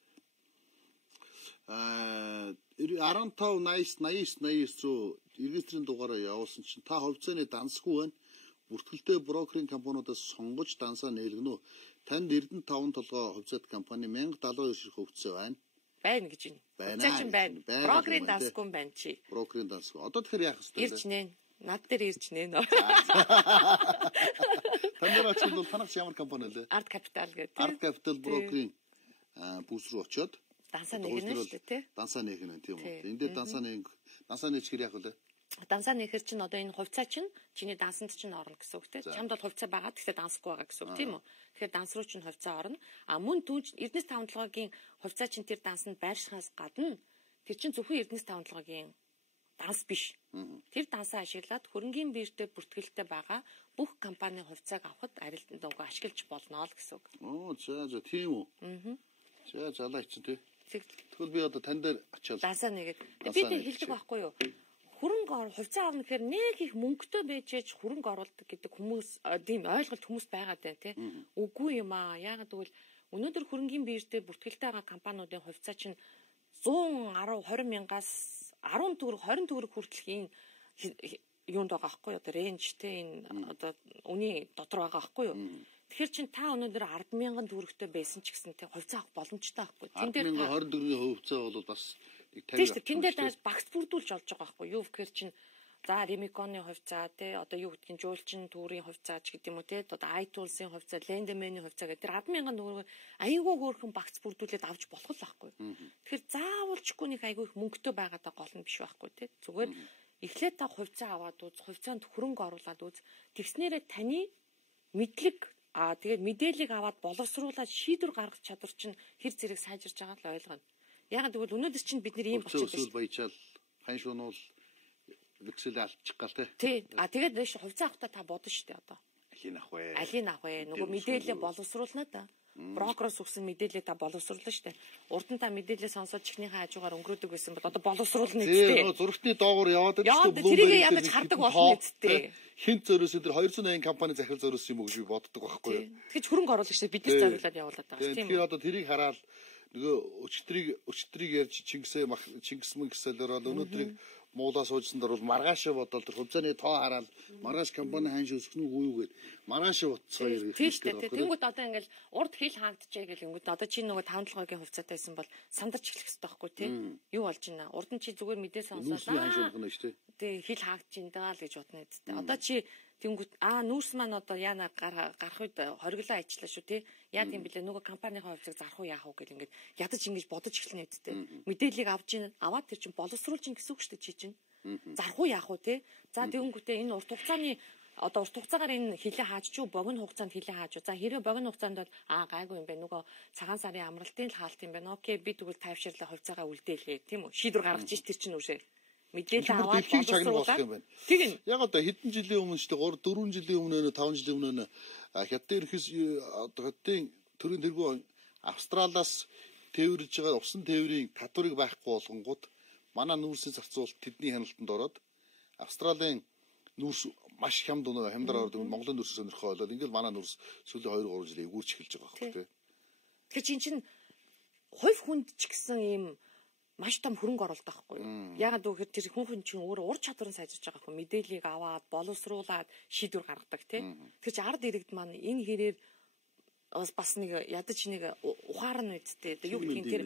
15 89 руу регистрийн дугаараа явуулсан чинь та хувьцааны дансгүй байна. Бүртгэлтэй брокерийн компаниудаас сонгож дансаа нээлгэнэ үү? Танд Эрдэнэ 5 толгой хувьцаат компани 1072 ширхэг хувьцаа байна. Байна гэж байна. Хувьцаа чинь байна. Брокерийн дансгүй байна чи. Брокерийн дансгүй. Одоо тэгэхээр яах вэ? Ирж нэ. Над дээр ирж нэ. Танаар очил бол танах ямар компани лээ? Арт Капитал гэдэг. Арт Капитал брокерийн бүс рүү очиод дансаа нэгнэ шүү дээ тий. Дансаа нэгнэ тийм үү. Энд дээр дансаа нэчгэр яах вэ? Дансаа нэхэр чинь одоо энэ хувьцаа чинь чиний дансанд чинь орно гэсэн үг тий. Чамд бол хувьцаа байгаа гэхдээ дансгүй байгаа гэсэн үг тийм үү. Тэгэхээр данс руу чинь хувьцаа орно. А мөн түүж Эрдэнэс 5-7-гийн хувьцаа чинь тэр дансанд байршихаас гадна тэр чинь зөвхөн Эрдэнэс 5-7-гийн данс биш. Тэр дансаа ашиглаад хөрөнгийн биертэй бүртгэлтэй байгаа бүх компанийн хувьцааг авахд арилтанд нөгөө ашиглаж болно л гэсэн үг. За тийм үү. За залаач чинь тий. Тэгвэл би одоо тань дээр очиад дансаа нэгээд би тэр хэлдэг байхгүй юу? Хөрөнгө хувьцаа авах гэхээр нэг их мөнгөтэй байжээч хөрөнгө оруулдаг гэдэг хүмүүс тийм ойлголт хүмүүс байгаа даа тий. Үгүй юм аа. Яагаад гэвэл өнөөдөр хөрөнгийн биертэй бүртгэлтэй байгаа компаниудын хувьцаа чинь 110 20 мянгаас 10 төгрөг 20 төгрөг хүртэлх энэ юунд байгаа байхгүй юу? Одоо рейнжтэй энэ одоо үний дотор байгаа байхгүй юу? Тэгэхээр чин та өнөөдөр 100000 төгрөгтэй байсан ч гэсэн тэ хувьцаа авах боломжтой байхгүй. Тэн дээр 20 төгрөгийн хувьцаа бол бас нэг 50. Тийм тэн дээр даас багц бүрдүүлж олж байгаа байхгүй юу? Тэгэхээр чин за Ремиконы хувьцаа тэ одоо юу гэдгийг жуулчин түүрийн хувьцаа ч гэдэг юм уу тэ одоо iTools-ийн хувьцаа, Lendman-ийн хувьцаа гэдэг тэр 100000 төгрөг айгүй хөөрхөн багц бүрдүүлээд авч болох л байхгүй. Тэгэхээр заавалчгүй нэг айгүй их мөнгөтэй байгаадаа гол нь биш байхгүй тэ. Зүгээр эхлээд та хувьцаа аваад үз, хувьцаанд хөрөнгө оруулаад үз. Тэгснээрээ таны мэдлэг тэгээд мэдээллийг аваад боловсруулаад шийдвэр гаргах чадвар чинь хэр зэрэг сайжирч байгааг л ойлгоно. Яг тэгвэл өнөөдөр чинь бид нэр ийм болчихсон биш. Баяжаал хань шуунуул вексэл алчих гал тий. Тэгээд хувьцаа авахтаа та бодно шүү дээ одоо. Алийг авах вэ? Нөгөө мэдээлэлээ боловсруулнаа да. Брокероос өгсөн мэдээлэлээ та боловсруулна шүү дээ. Урд нь та мэдээлэлээ сонсоод чихнийхээ хажуугаар өнгөрөөдөг байсан бол одоо боловсруулна үстэй. Зургтны доогуур яваад байгаа шүү дээ. Тэрийг ядаж хардаг болно үстэй. Хинт зөрөөс энэ 280 компани захирал зөрөөс юм уу гэж би боддог байхгүй юу? Тэгэж хөрөнгө оруулагчдаа биднээс зориулаад явуулаад байгаа шүү. Тэгэхээр одоо тэрийг хараад нөгөө өчтрийг ярьж Чингис мөнгөсөлөөр өнөөдрийг муулаа суужсан дор бол маргаашаа бодоод тэр хувьцааны тоо хараад маргааш компани ханш өсгөн үгүй юу гэд маргаашаа бодцоо ирэх. Тийм шүү дээ. Тэнгүүд одоо ингээл урд хил хаагдчихэ гэл ингүүд одоо чи нөгөө 5-7-гийн хувьцаатай байсан бол сандарч эхлэх хэрэгтэй байхгүй тий. Юу болж байна? Урд нь чи зүгээр мэдээ сонсоолаа. Тий хил хаагдчихин даа л гэж бодно үсттэй. Одоо чи тэнгүүд нүүрс маань одоо яана гарах үед хориглоо ажиллаа шүү тий. Яа гэм блэ нөгөө компанийн хувьцааг зарах уу яах уу гэл ингээд ядаж ингэж бодож эхэлнэ үсттэй. Мэдээллийг аваад тэр чин боловсруулж ин гэсэн үг шүү дээ чи чин. Зарах уу яах уу тий. За тэгэнгүүтээ энэ урт хугацааны одоо урт хугацаагаар энэ хилээ хааж чуу богино хугацаанд хилээ хааж. За хэрэв богино хугацаанд бол гайгүй юм байна. Нөгөө цагаан сарын амралтын л хаалт юм байна. Окей би тэгвэл тайвширлаа хувьцаагаа үлдээлээ тийм үү. Шийдвэр гаргаж ич тэр чин үсэ. Мэдээлэл аваад боловсруулаад. Тэг. Яг одоо хэдэн жилийн өмнө шүү дээ 3 4 жилийн өмнө 5 жилийн өмнө хятад ерхээс одоо хятадын төрийн тэргүү Австралиас тээвэрлж байгаа усан тээврийн татварыг байхгүй болгонгууд манай нүүрсийн зарцуулалт тэдний хяналтанд ороод Австралийн нүрс маш хямд хямдар ордог Монголын нүрс сонирхоо болоод ингээд манай нүрс сүүлийн 2 3 жил эвгүүрч эхэлж байгаа хэрэг тийм. Тэгэхээр чинь хувь хүнд ч гэсэн ийм маш том хөрөнгө оруулалт байхгүй юу? Ягаад гэвэл тэр хүн чинь өөрөө ур чадварыг сайжруулж байгаа хүн мэдээллийг аваад боловсруулад шийдвэр гаргадаг тийм. Тэгэхээр чи ард иргэд маань энэ хэрээр бас нэг ядаж нэг ухаарна үсттэй. Юу гэдгийг тэр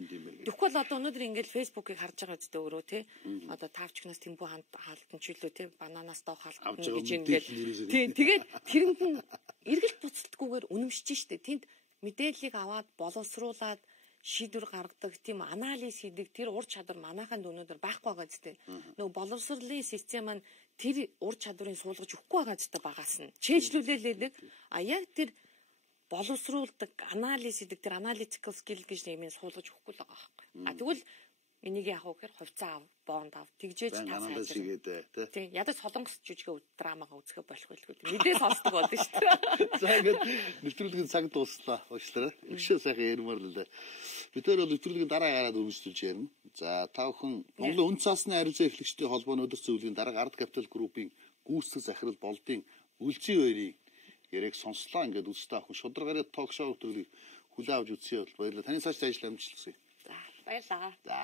тэгвэл одоо өнөөдөр ингээд фэйсбүүкийг харж байгаа үсттэй өөрөө тий. Одоо тавчгнаас тэмбүү хаалтан ч үлээ тий. Бананаас доо хаалтан гэж ингээд тий. Тэгээд тэрэнд нь эргэлт буцалтгүйгээр үнэмшиж штэ. Тэнд мэдээллийг аваад боловсруулад шийдвэр гаргадаг тийм анализ хийдэг тэр ур чадвар манайханд өнөөдөр байхгүй байгаа зү. Нөгөө боловсролын систем маань тэр ур чадварыг суулгаж өгөхгүй байгаа зү багаас нь. Чэйжлүүлээлээдэг. А яг тэр боловсруулдаг, анализ хийдэг тэр analytical skill гэж нэмийг суулгаж өгөхгүй л байгаа байхгүй. А тэгвэл энийг яах вэ гэхээр хувьцаа ав, бонд ав. Тэгжээж та сайжруулж тий. Ядаж солонгос жүжигээ драмагаа үзэхэ болох байлгүй. Мэдээ сонсдог болдоо шүү дээ. За ингээд нэвтрүүлгийн цаг дууслаа. Уучлаарай. Өшөө сайхан ярмаар л дээ. Бид нар бол нэвтрүүлгийн дараа гараад үргэлжлүүлж ярина. За та бүхэн Монголын үн цаасны харилцаа эрхлэгчдийн холбооны өдөр зөвлөлийн дараа Ард Капитал группийн гүйцэтгэх захирал болдын Үлзий хоёрыг яриг сонслоо. Ингээд үстэй охин шударгаараа ток шоу төрөлийг хүлээн авч үзсэн бол баярлалаа. Таны цааш ажил амжилт хүсье. За баярлалаа. За